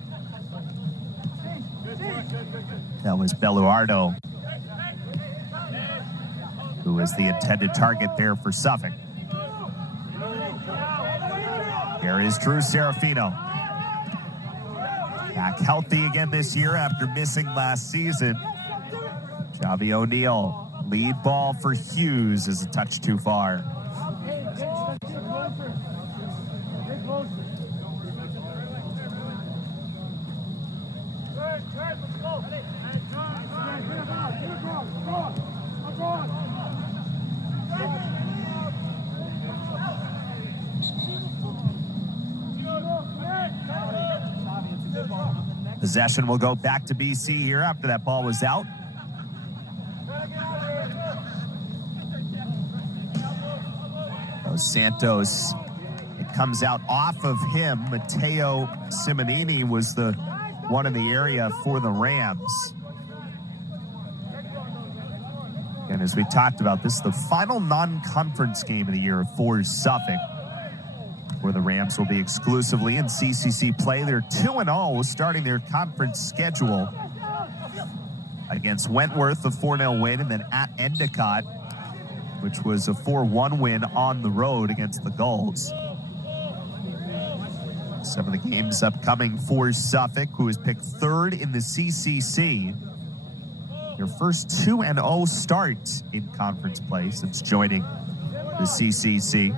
That was Beluardo, who was the intended target there for Suffolk. Here is Drew Serafino. Back healthy again this year after missing last season. Javi O'Neal, lead ball for Hughes, is a touch too far. Possession will go back to BC here after that ball was out. Dos Santos, it comes out off of him. Matteo Simonini was the one in the area for the Rams. And as we talked about, this is the final non-conference game of the year for Suffolk, where the Rams will be exclusively in CCC play. They're 2-0 starting their conference schedule against Wentworth, a 4-0 win, and then at Endicott, which was a 4-1 win on the road against the Gulls. Some of the games upcoming for Suffolk, who is picked third in the CCC. Their first 2-0 start in conference play since joining the CCC.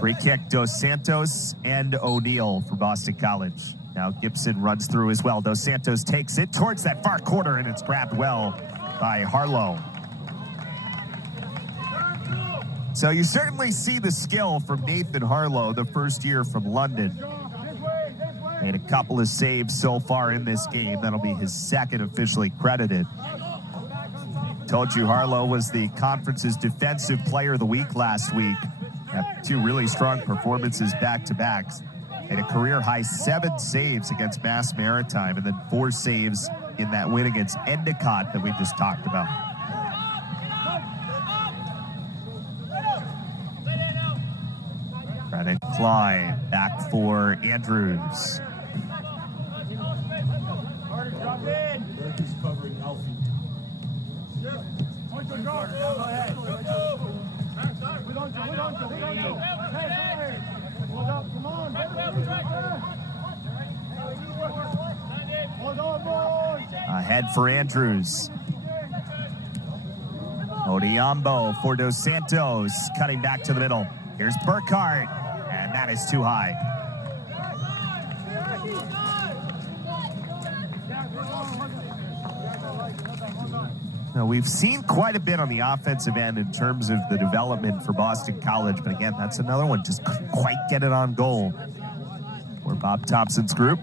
Free kick, Dos Santos and O'Neal for Boston College. Now Gibson runs through as well. Dos Santos takes it towards that far corner, and it's grabbed well by Harlow. So you certainly see the skill from Nathan Harlow, the first year from London. Made a couple of saves so far in this game. That'll be his second officially credited. Told you Harlow was the conference's defensive player of the week last week. After two really strong performances back-to-back. Made a career-high 7 saves against Mass Maritime, and then 4 saves in that win against Endicott that we just talked about. Brennan Klein back for Andrews. Ahead for Andrews. Odiambo for Dos Santos, cutting back to the middle. Here's Burkhart, and that is too high. Now, we've seen quite a bit on the offensive end in terms of the development for Boston College, but again, that's another one, just couldn't quite get it on goal for Bob Thompson's group.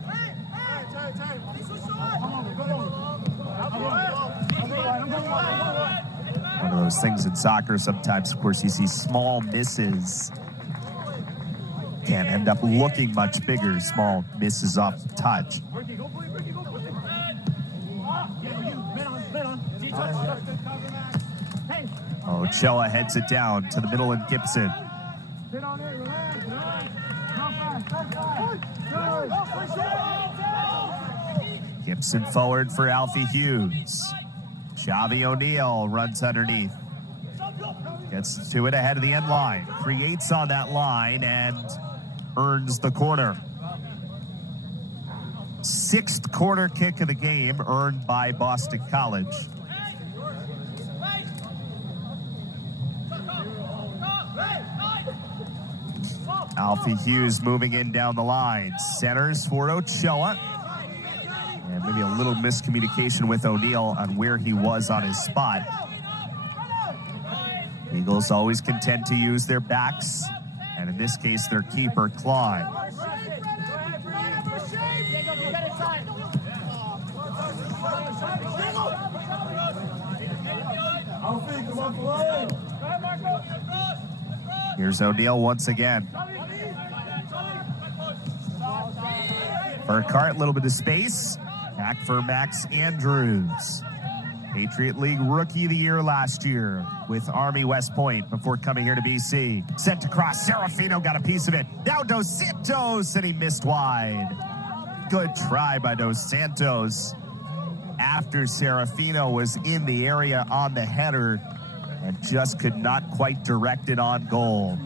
One of those things in soccer, sometimes, of course, you see small misses can end up looking much bigger, small misses off the touch. Ochoa heads it down to the middle and Gibson. Gibson forward for Alfie Hughes. Javi O'Neal runs underneath. Gets to it ahead of the end line. Creates on that line and earns the corner. 6th corner kick of the game earned by Boston College. Alfie Hughes moving in down the line. Centers for Ochoa. And maybe a little miscommunication with O'Neal on where he was on his spot. Eagles always contend to use their backs, and in this case, their keeper, Klein. Here's O'Neal once again. Burkhart, a little bit of space. Back for Max Andrews. Patriot League Rookie of the Year last year with Army West Point before coming here to BC. Sent across, Serafino got a piece of it. Now Dos Santos, and he missed wide. Good try by Dos Santos after Serafino was in the area on the header and just could not quite direct it on goal.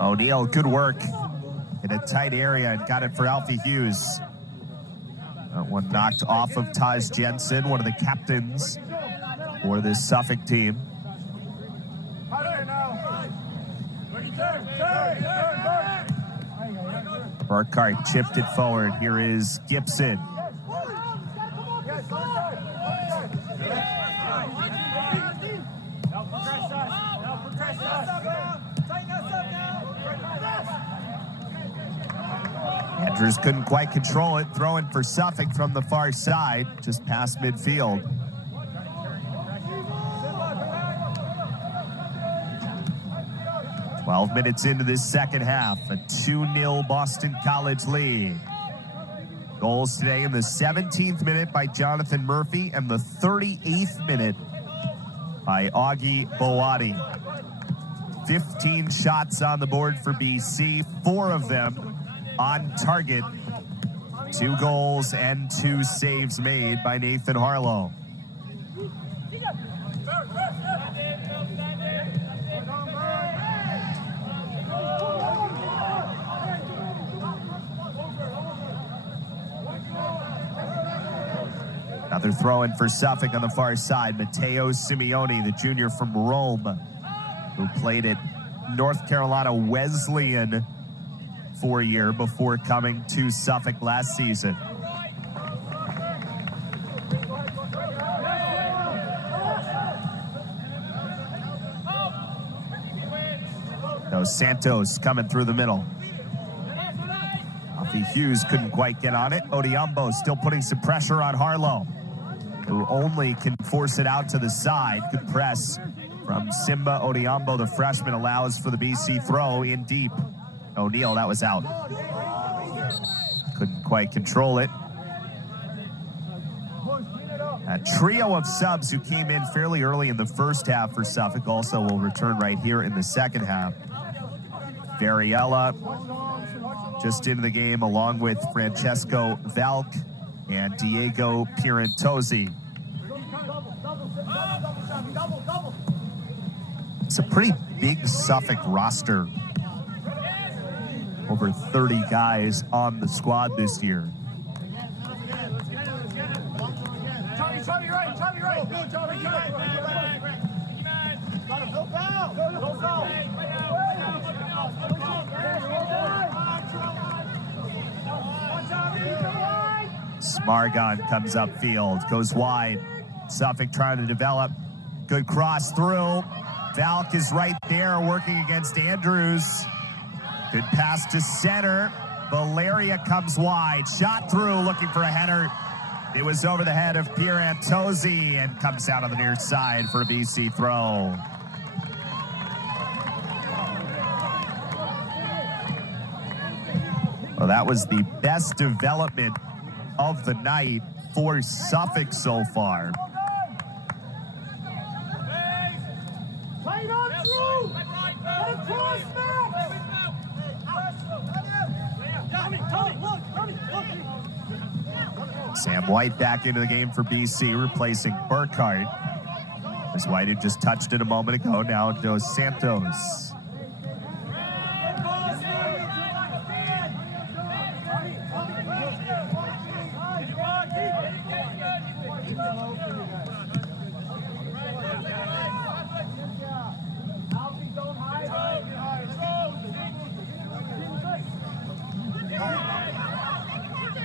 O'Neal, good work in a tight area and got it for Alfie Hughes. That one knocked off of Taj Jensen, one of the captains for this Suffolk team. Burkhart chipped it forward. Here is Gibson. Andrews couldn't quite control it, throwing for Suffolk from the far side, just past midfield. "12 minutes into this second half, a 2-0 Boston College lead. Goals today in the 17th minute by Jonathan Murphy and the 38th minute by Augie Boadi. 15 shots on the board for BC, 4 of them on target. 2 goals and 2 saves made by Nathan Harlow. Another throw-in for Suffolk on the far side. Matteo Simeone, the junior from Rome, who played at North Carolina Wesleyan for a year before coming to Suffolk last season. Dos Santos coming through the middle. Alfie Hughes couldn't quite get on it. Odiombo still putting some pressure on Harlow, who only can force it out to the side. Good press from Simba Odiombo, the freshman, allows for the BC throw in deep. O'Neal, that was out. Couldn't quite control it. A trio of subs who came in fairly early in the first half for Suffolk also will return right here in the second half. Variella just into the game along with Francesco Valk and Diego Pierantozzi. It's a pretty big Suffolk roster. Over 30 guys on the squad this year. Smargon comes upfield, goes wide. Suffolk trying to develop. Good cross through. Valk is right there working against Andrews. Good pass to center. Valeria comes wide. Shot through, looking for a header. It was over the head of Pierantozzi and comes out on the near side for a BC throw. Well, that was the best development of the night for Suffolk so far. Sam White back into the game for BC, replacing Burkhart. As White had just touched it a moment ago, now Dos Santos.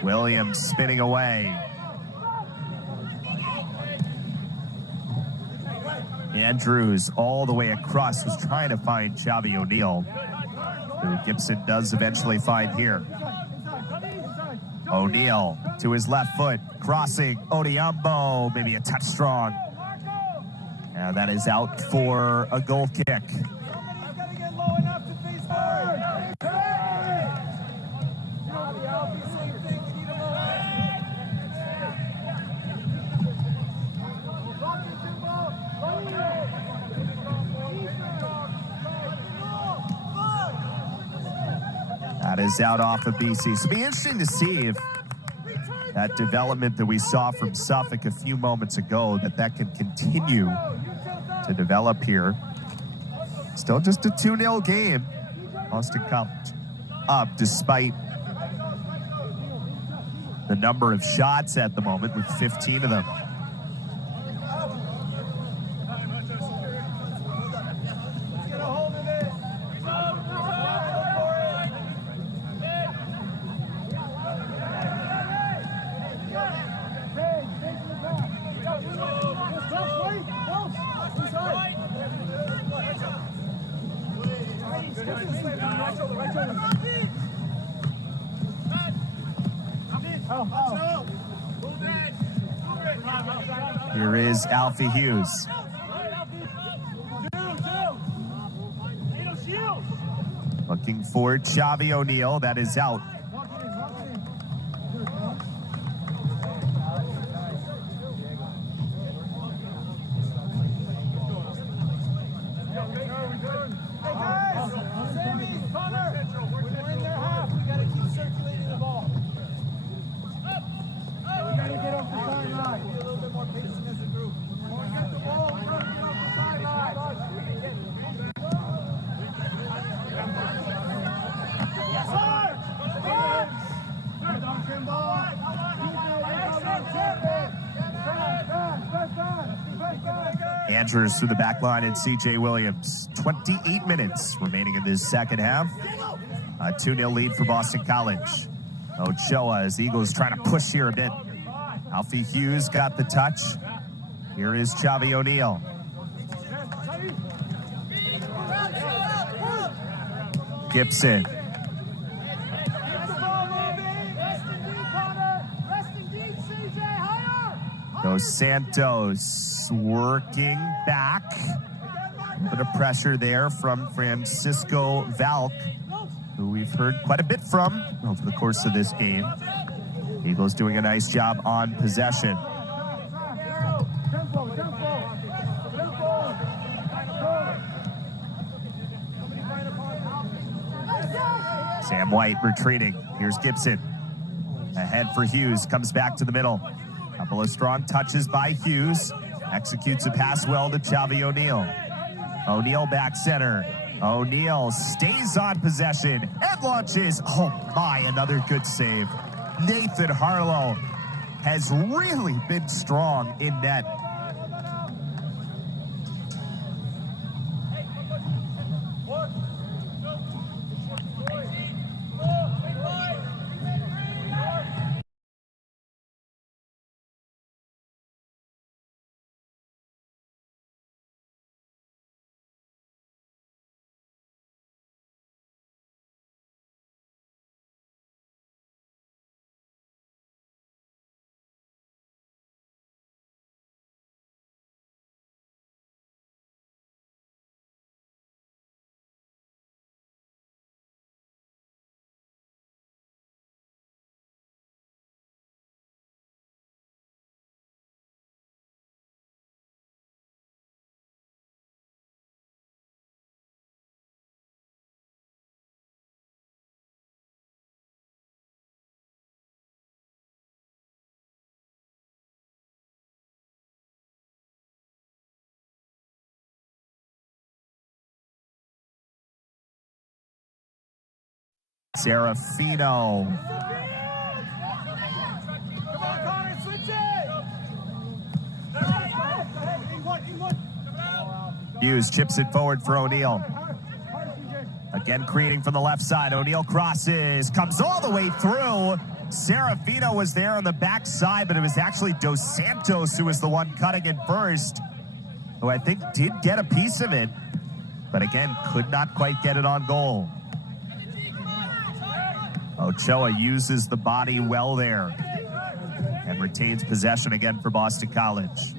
Williams spinning away. Andrews all the way across was trying to find Xavi O'Neal, who Gibson does eventually find here. O'Neal to his left foot, crossing. Odiambo, maybe a touch strong. And that is out for a goal kick. That is out off of BC. So it'll be interesting to see if that development that we saw from Suffolk a few moments ago, that can continue to develop here. Still just a 2-0 game. Boston College up despite the number of shots at the moment, with 15 of them. Here is Alfie Hughes. Looking for Xavi O'Neal. That is out. Andrews through the back line and CJ Williams. 28 minutes remaining in this second half. A 2-0 lead for Boston College. Ochoa as the Eagles trying to push here a bit. Alfie Hughes got the touch. Here is Xavi O'Neal. Gibson. Dos Santos working back. A bit of pressure there from Francisco Valk, who we've heard quite a bit from over the course of this game. Eagles doing a nice job on possession. Sam White retreating. Here's Gibson. Ahead for Hughes. Comes back to the middle. Couple of strong touches by Hughes. Executes a pass well to Xavi O'Neal. O'Neal back center. O'Neal stays on possession and launches. Oh my, another good save. Nathan Harlow has really been strong in net. Serafino. Hughes chips it forward for O'Neal. Again creating from the left side. O'Neal crosses, comes all the way through. Serafino was there on the backside, but it was actually Dos Santos who was the one cutting it first, who I think did get a piece of it, but again, could not quite get it on goal. Ochoa uses the body well there and retains possession again for Boston College.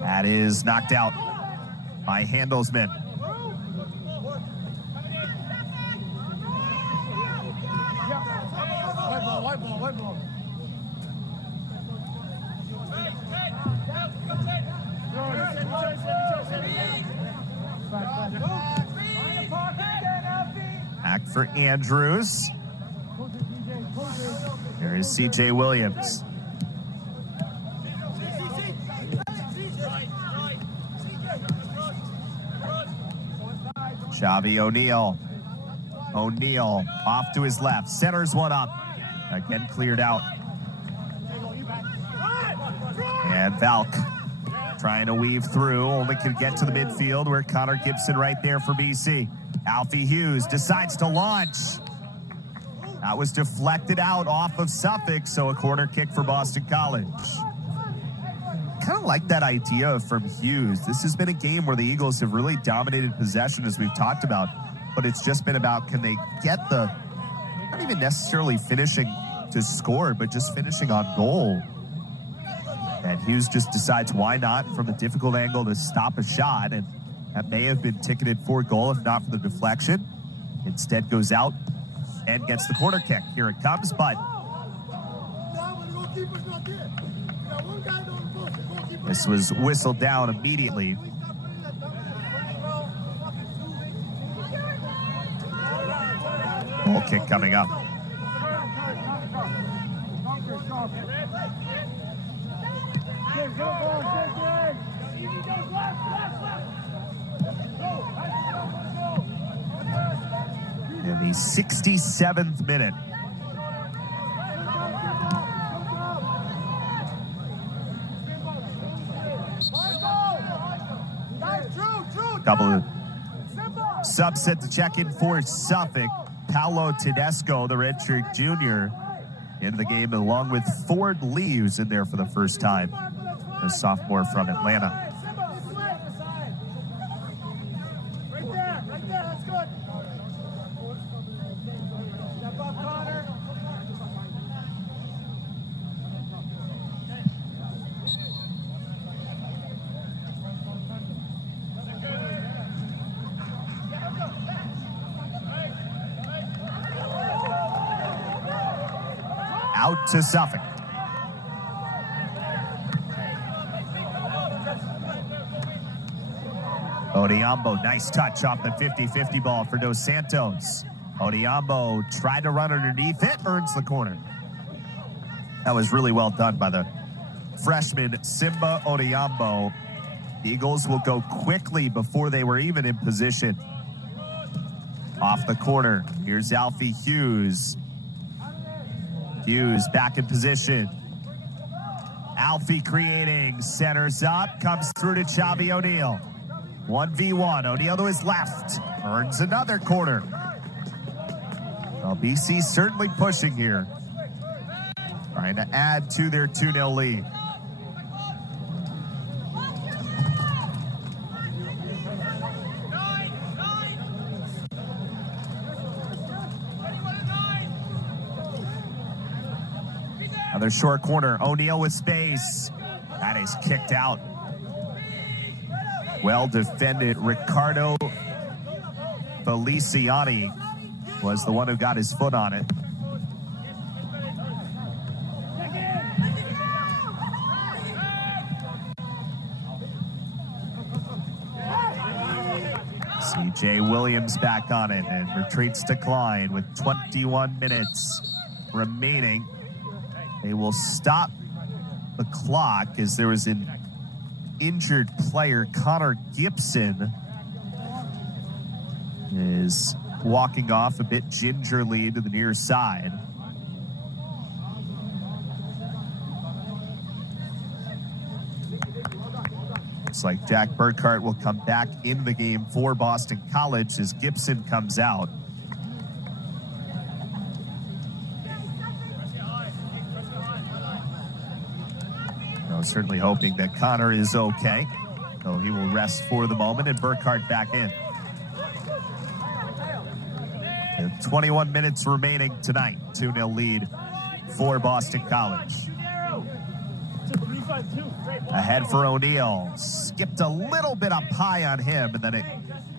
That is knocked out by Handelsman. White ball. Back for Andrews. There is CJ Williams. Xavi O'Neal. O'Neal off to his left. Centers one up. Again cleared out. And Valk trying to weave through. Only could get to the midfield where Connor Gibson right there for BC. Alfie Hughes decides to launch. That was deflected out off of Suffolk, so a corner kick for Boston College. Kind of like that idea from Hughes. This has been a game where the Eagles have really dominated possession, as we've talked about, but it's just been about, can they get the, not even necessarily finishing to score, but just finishing on goal. And Hughes just decides, why not, from a difficult angle to stop a shot, and that may have been ticketed for goal if not for the deflection. Instead goes out and gets the corner kick. Here it comes, but this was whistled down immediately. Goal kick coming up. In the 67th minute. Couple of subs set to check in for Suffolk. Paolo Tedesco, the redshirt junior, into the game along with Ford Lee, who's in there for the first time, a sophomore from Atlanta. Out to Suffolk. Odiambo, nice touch off the 50-50 ball for Dos Santos. Odiambo tried to run underneath it, earns the corner. That was really well done by the freshman Simba Odiambo. The Eagles will go quickly before they were even in position. Off the corner, here's Alfie Hughes. Hughes back in position. Alfie creating, centers up, comes through to Xavi O'Neal. 1v1, O'Neal to his left, earns another corner. Well, BC certainly pushing here, trying to add to their 2-0 lead. Another short corner. O'Neal with space. That is kicked out. Well defended. Ricardo Feliciani was the one who got his foot on it. CJ Williams back on it and retreats to Klein with 21 minutes remaining. They will stop the clock as there was an injured player. Connor Gibson is walking off a bit gingerly to the near side. Looks like Jack Burkhart will come back in the game for Boston College as Gibson comes out. Certainly hoping that Connor is okay, so he will rest for the moment, and Burkhart back in. 21 minutes remaining tonight. 2-0 lead for Boston College. Ahead for O'Neal. Skipped a little bit up high on him, and then it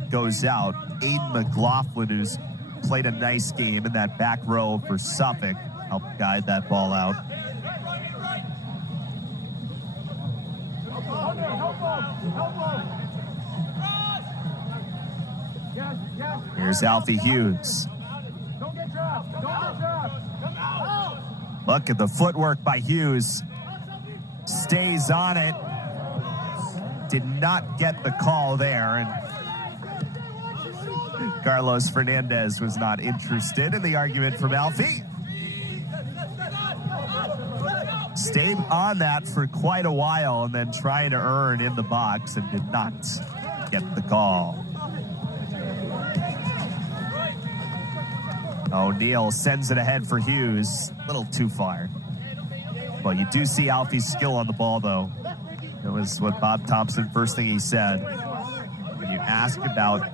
goes out. Aiden McLaughlin, who's played a nice game in that back row for Suffolk, helped guide that ball out. Here's Alfie Hughes. Look at the footwork by Hughes. Stays on it. Did not get the call there. And Carlos Fernandez was not interested in the argument from Alfie. Stayed on that for quite a while and then tried to earn in the box and did not get the call. O'Neal sends it ahead for Hughes. A little too far. Well, you do see Alfie's skill on the ball, though. It was what Bob Thompson, first thing he said. When you ask about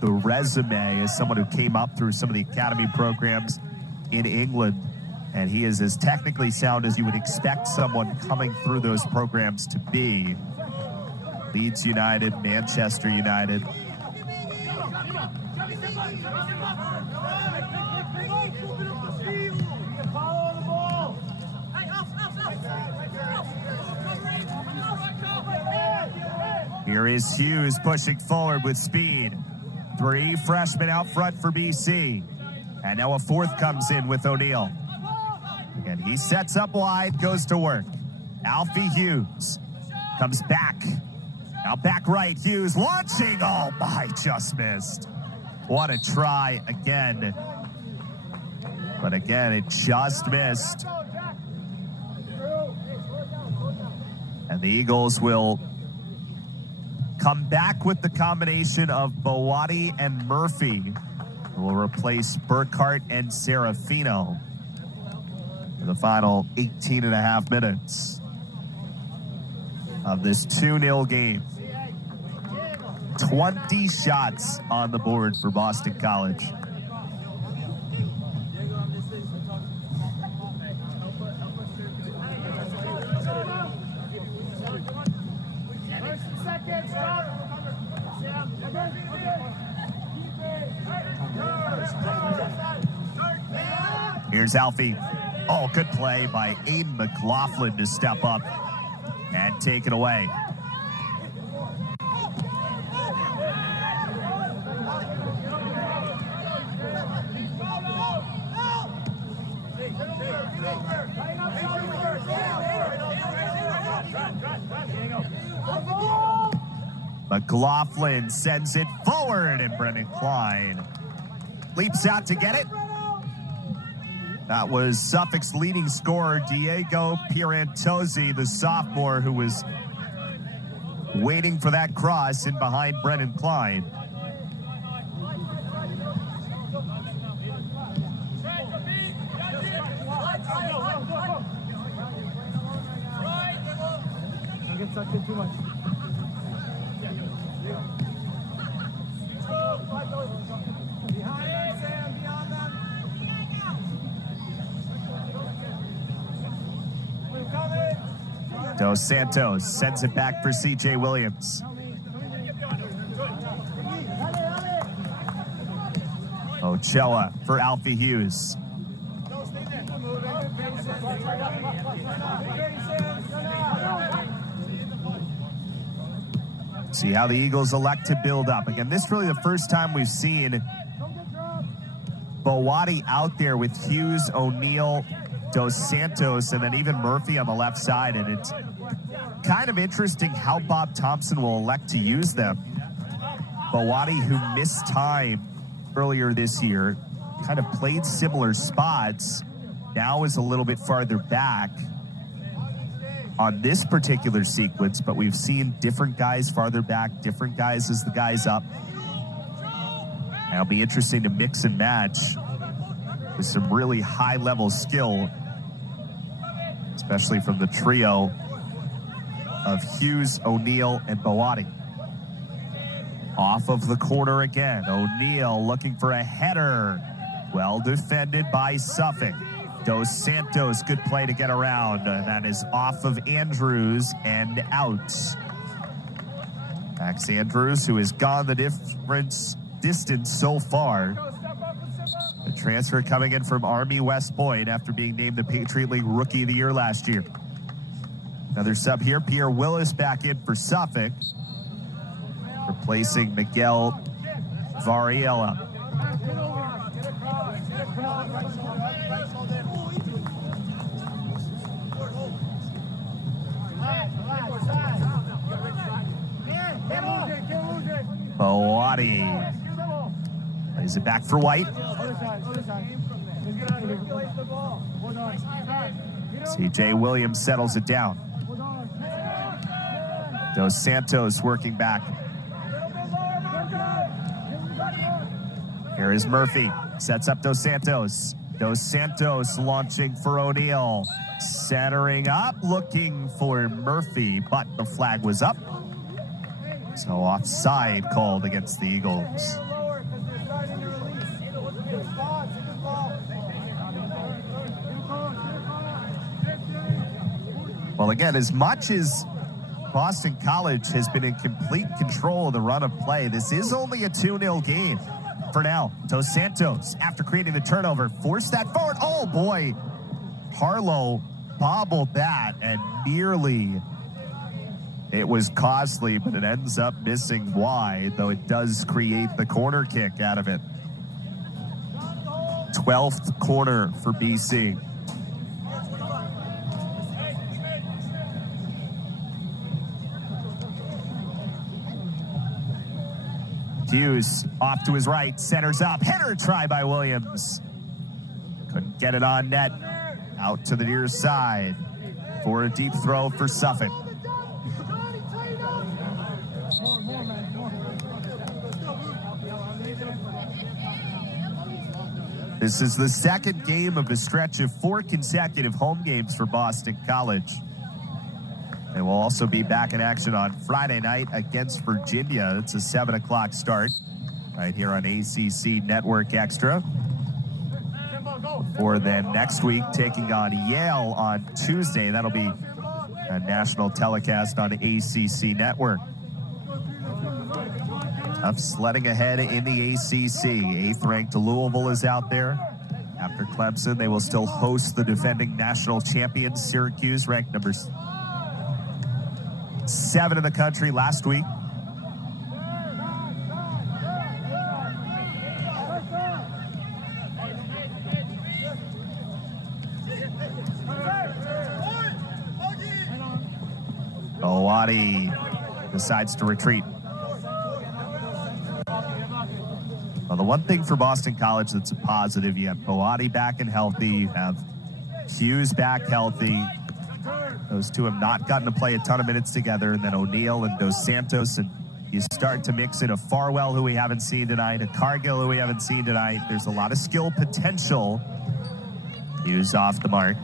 the resume as someone who came up through some of the academy programs in England, and he is as technically sound as you would expect someone coming through those programs to be. Leeds United, Manchester United. Here is Hughes pushing forward with speed. 3 freshmen out front for BC. And now a 4th comes in with O'Neal. And he sets up wide, goes to work. Alfie Hughes comes back. Now back right, Hughes launching. Oh my, just missed. What a try again. But again, it just missed. And the Eagles will come back with the combination of Bowati and Murphy, who will replace Burkhart and Serafino for the final 18 and a half minutes of this 2-0 game. 20 shots on the board for Boston College. Here's Alfie. Oh, good play by Aiden McLaughlin to step up and take it away. McLaughlin sends it forward, and Brennan Klein leaps out to get it. That was Suffolk's leading scorer, Diego Pierantozzi, the sophomore, who was waiting for that cross in behind Brennan Klein. Don't get sucked in too much. Behind them, Sam, beyond them. Dos Santos sends it back for C.J. Williams. Ochoa for Alfie Hughes. See how the Eagles elect to build up. Again, this is really the first time we've seen Bowati out there with Hughes, O'Neal, Dos Santos, and then even Murphy on the left side. And it's kind of interesting how Bob Thompson will elect to use them. Bowati, who missed time earlier this year, kind of played similar spots, now is a little bit farther back. on this particular sequence, but we've seen different guys farther back, different guys as the guys up. It'll be interesting to mix and match with some really high-level skill, especially from the trio of Hughes, O'Neal, and Boati. Off of the corner again. O'Neal looking for a header. Well defended by Suffolk. Dos Santos, good play to get around. That is off of Andrews and out. Max Andrews, who has gone the distance so far. The transfer coming in from Army West Point after being named the Patriot League Rookie of the Year last year. Another sub here. Pierre Willis back in for Suffolk, replacing Miguel Variella. Boati plays it back for White. CJ Williams settles it down. Dos Santos working back. Here is Murphy. Sets up Dos Santos. Dos Santos launching for O'Neal. Centering up, looking for Murphy, but the flag was up. So offside called against the Eagles. Well, again, as much as Boston College has been in complete control of the run of play, this is only a 2-0 game for now. Dos Santos, after creating the turnover, forced that forward. Oh, boy. Harlow bobbled that, and nearly it was costly, but it ends up missing wide, though it does create the corner kick out of it. 12th corner for BC. Hughes off to his right, centers up, header try by Williams. Couldn't get it on net. Out to the near side for a deep throw for Suffolk. This is the second game of a stretch of 4 consecutive home games for Boston College. They will also be back in action on Friday night against Virginia. It's a 7 o'clock start right here on ACC Network Extra. Before then, next week, taking on Yale on Tuesday. That'll be a national telecast on ACC Network. Tough sledding ahead in the ACC. 8th-ranked Louisville is out there. After Clemson, they will still host the defending national champions, Syracuse, ranked number 7 in the country last week. Boati decides to retreat. Well, the one thing for Boston College that's a positive, you have Boati back and healthy, you have Hughes back healthy. Those two have not gotten to play a ton of minutes together, and then O'Neal and Dos Santos, and you start to mix in a Farwell who we haven't seen tonight, a Cargill who we haven't seen tonight. There's a lot of skill potential. Hughes off the mark.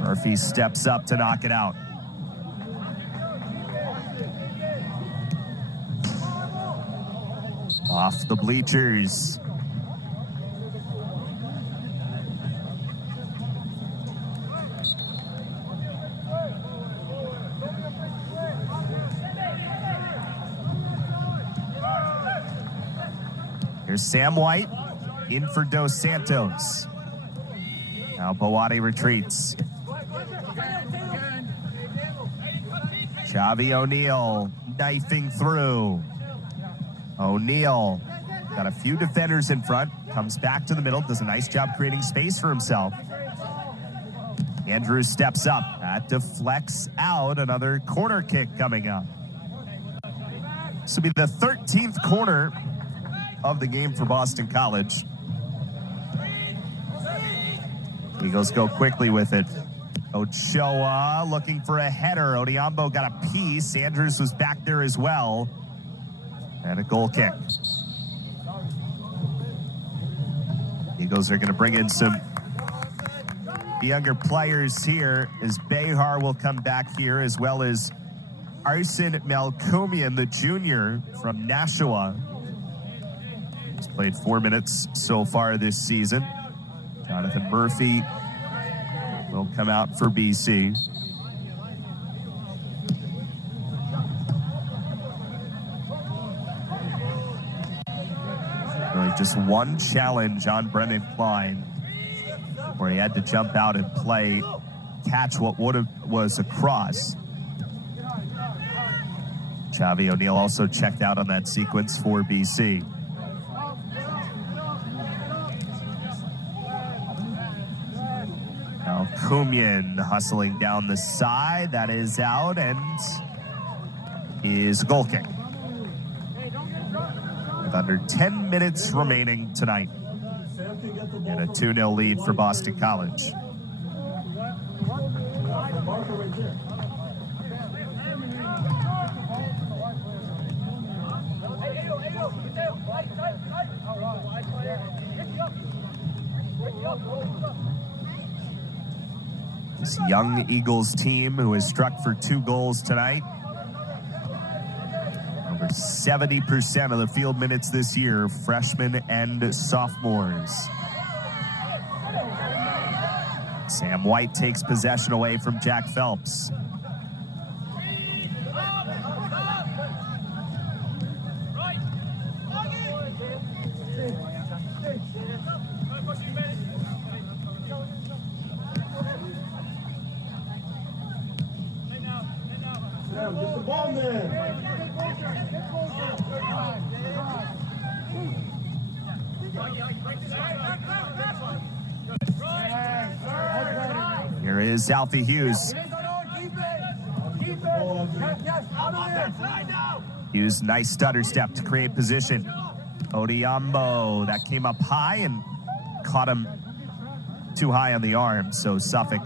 Murphy steps up to knock it out. Off the bleachers. Here's Sam White in for Dos Santos. Now Boati retreats. Xavi O'Neal knifing through. O'Neal got a few defenders in front, comes back to the middle, does a nice job creating space for himself. Andrews steps up. That deflects out. Another corner kick coming up. This will be the 13th corner of the game for Boston College. Eagles go quickly with it. Ochoa looking for a header. Odiambo got a piece. Andrews was back there as well. And a goal kick. Eagles are going to bring in some younger players here as Behar will come back here, as well as Arsen Melkomian, the junior from Nashua. He's played 4 minutes so far this season. Jonathan Murphy will come out for BC. Really just one challenge on Brendan Klein, where he had to jump out and catch what was a cross. Chavi O'Neal also checked out on that sequence for BC. Now Kumian hustling down the side. That is out and is a goal kick. With under 10 minutes remaining tonight. And a 2-0 lead for Boston College. This young Eagles team who has struck for 2 goals tonight. Over 70% of the field minutes this year, freshmen and sophomores. Sam White takes possession away from Jack Phelps. Get the ball, man. Here is Alfie Hughes. Hughes, nice stutter step to create position. Odiambo, that came up high and caught him too high on the arm, so Suffolk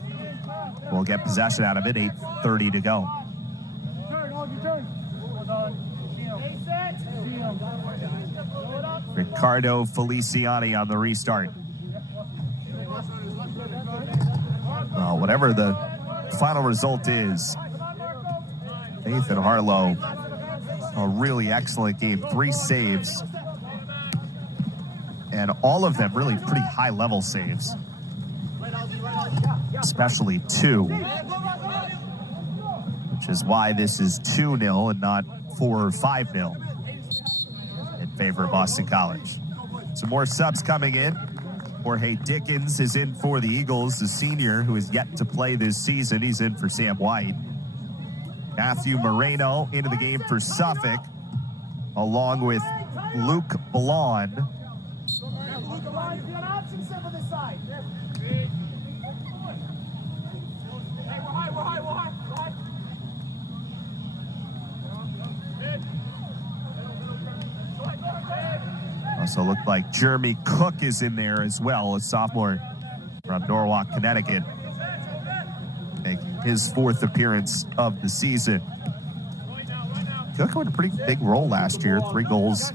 will get possession out of it. 8:30 to go. Ricardo Feliciani on the restart. Well, whatever the final result is, Nathan Harlow, a really excellent game. 3 saves. And all of them really pretty high-level saves. Especially 2. Which is why this is 2-0 and not 4 or 5-0 in favor of Boston College. Some more subs coming in. Jorge Dickens is in for the Eagles, the senior who is yet to play this season. He's in for Sam White. Matthew Moreno into the game for Suffolk, along with Luke Blonde. Also looked like Jeremy Cook is in there as well, a sophomore from Norwalk, Connecticut, making his 4th appearance of the season. Cook had a pretty big role last year, 3 goals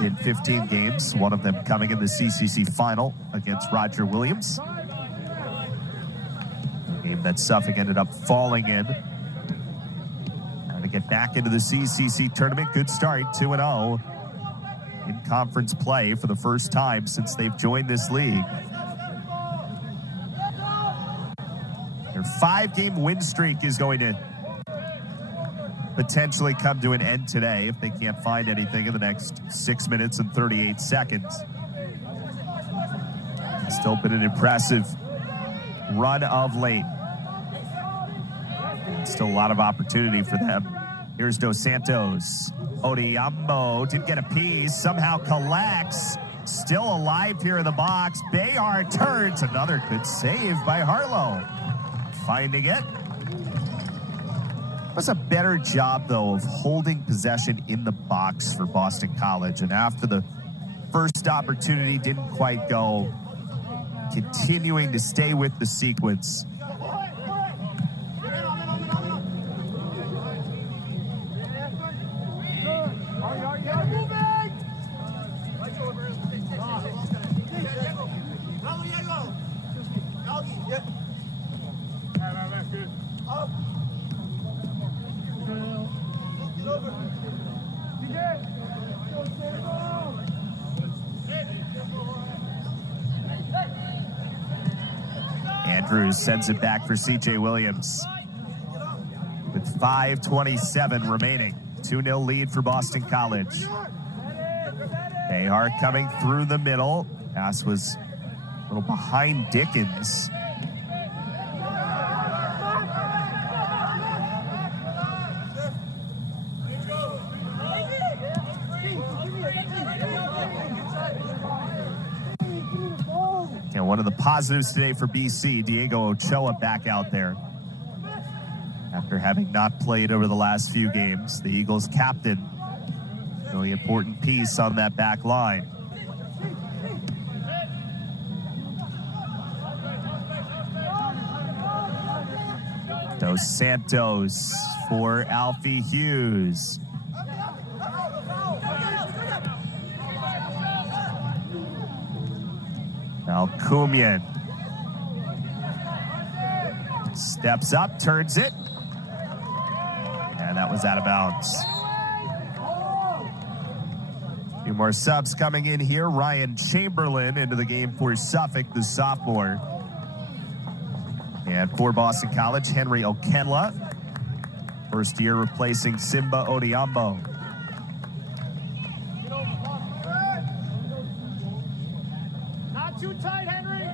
in 15 games, one of them coming in the CCC final against Roger Williams. A game that Suffolk ended up falling in. Trying to get back into the CCC tournament. Good start, 2-0. In conference play for the first time since they've joined this league. Their 5-game win streak is going to potentially come to an end today if they can't find anything in the next 6 minutes and 38 seconds. It's still been an impressive run of late. Still a lot of opportunity for them. Here's Dos Santos. Odiambo didn't get a piece, somehow collects, still alive here in the box. Behar turns, another good save by Harlow. finding it. Was a better job, though, of holding possession in the box for Boston College. And after the first opportunity didn't quite go, continuing to stay with the sequence. Andrews sends it back for C.J. Williams. With 5:27 remaining. 2-0 lead for Boston College. Behar coming through the middle. Pass was a little behind Dickens. And one of the positives today for BC, Diego Ochoa back out there. After having not played over the last few games, the Eagles captain, really important piece on that back line. Dos Santos for Alfie Hughes. Malcumian steps up, turns it, and that was out of bounds. A few more subs coming in here. Ryan Chamberlain into the game for Suffolk, the sophomore. And for Boston College, Henry Okenla, first year replacing Simba Odiambo. Too tight, Henry.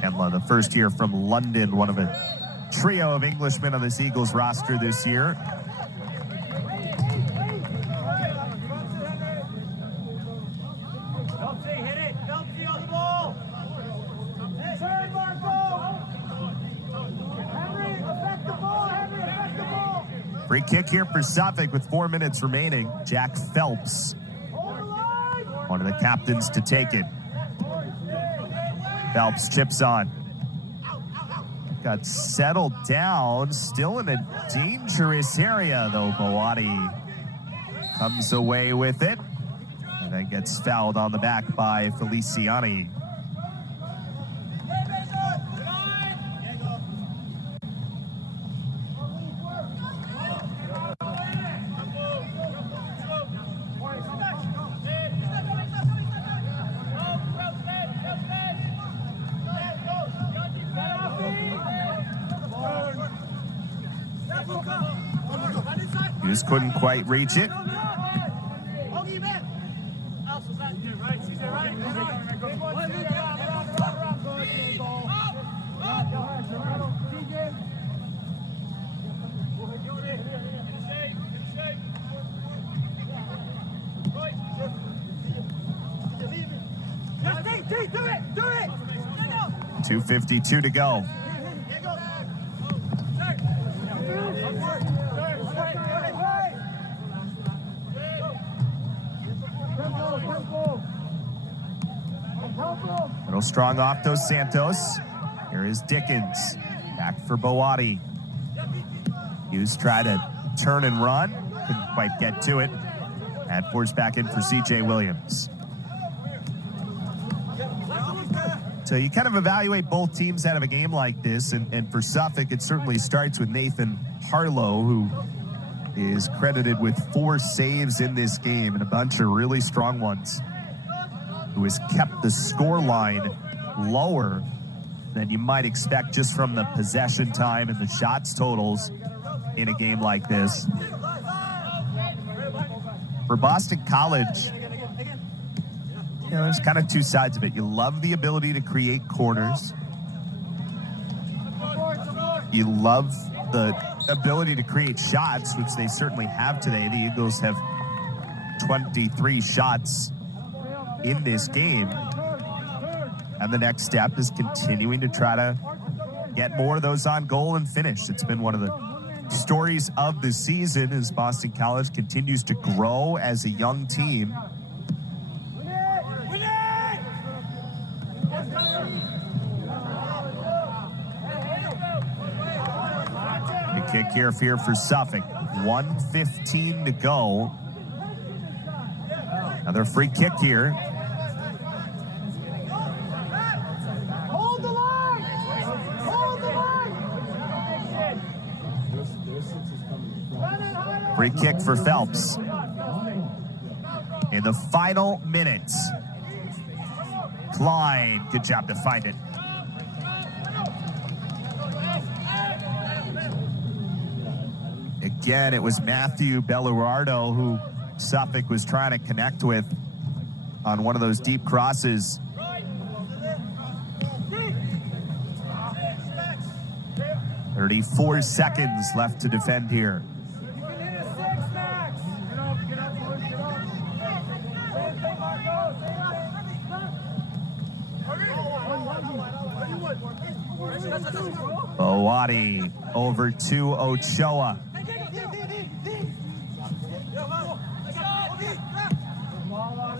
Kenla, the first year from London, one of a trio of Englishmen on this Eagles roster this year. Hit it. Delphi on the ball. Turn, Marco. Henry, affect the ball. Henry, affect the ball. Free kick here for Suffolk with 4 minutes remaining. Jack Phelps, one of the captains to take it. Phelps chips on. Got settled down. Still in a dangerous area, though. Boati comes away with it. And then gets fouled on the back by Feliciani. Just couldn't quite reach it. Do it! 2:52 to go. Little strong off Dos Santos. Here is Dickens. Back for Boati. Hughes tried to turn and run. Couldn't quite get to it. And forced back in for C.J. Williams. So you kind of evaluate both teams out of a game like this. And for Suffolk, it certainly starts with Nathan Harlow, who is credited with 4 saves in this game and a bunch of really strong ones, who has kept the score line lower than you might expect just from the possession time and the shots totals in a game like this. For Boston College, you know, there's kind of two sides of it. You love the ability to create corners. You love the ability to create shots, which they certainly have today. The Eagles have 23 shots in this game. And the next step is continuing to try to get more of those on goal and finish. It's been one of the stories of the season as Boston College continues to grow as a young team. The kick here for Suffolk. 1:15 to go. Another free kick here. Hold the line! Hold the line! Free kick for Phelps. In the final minutes. Klein, good job to find it. Again, it was Matthew Belluardo who Suffolk was trying to connect with on one of those deep crosses. 34 seconds left to defend here. You can hit a 6, Max. Get up, Boati over to Ochoa.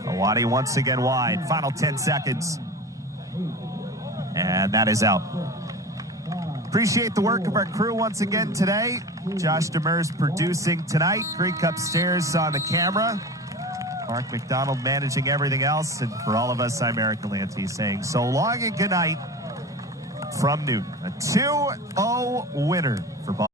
Boati once again wide. Final 10 seconds. And that is out. Appreciate the work of our crew once again today. Josh Demers producing tonight. Greek upstairs on the camera. Mark McDonald managing everything else. And for all of us, I'm Eric Galanti saying so long and good night from Newton. A 2-0 winner for Boston.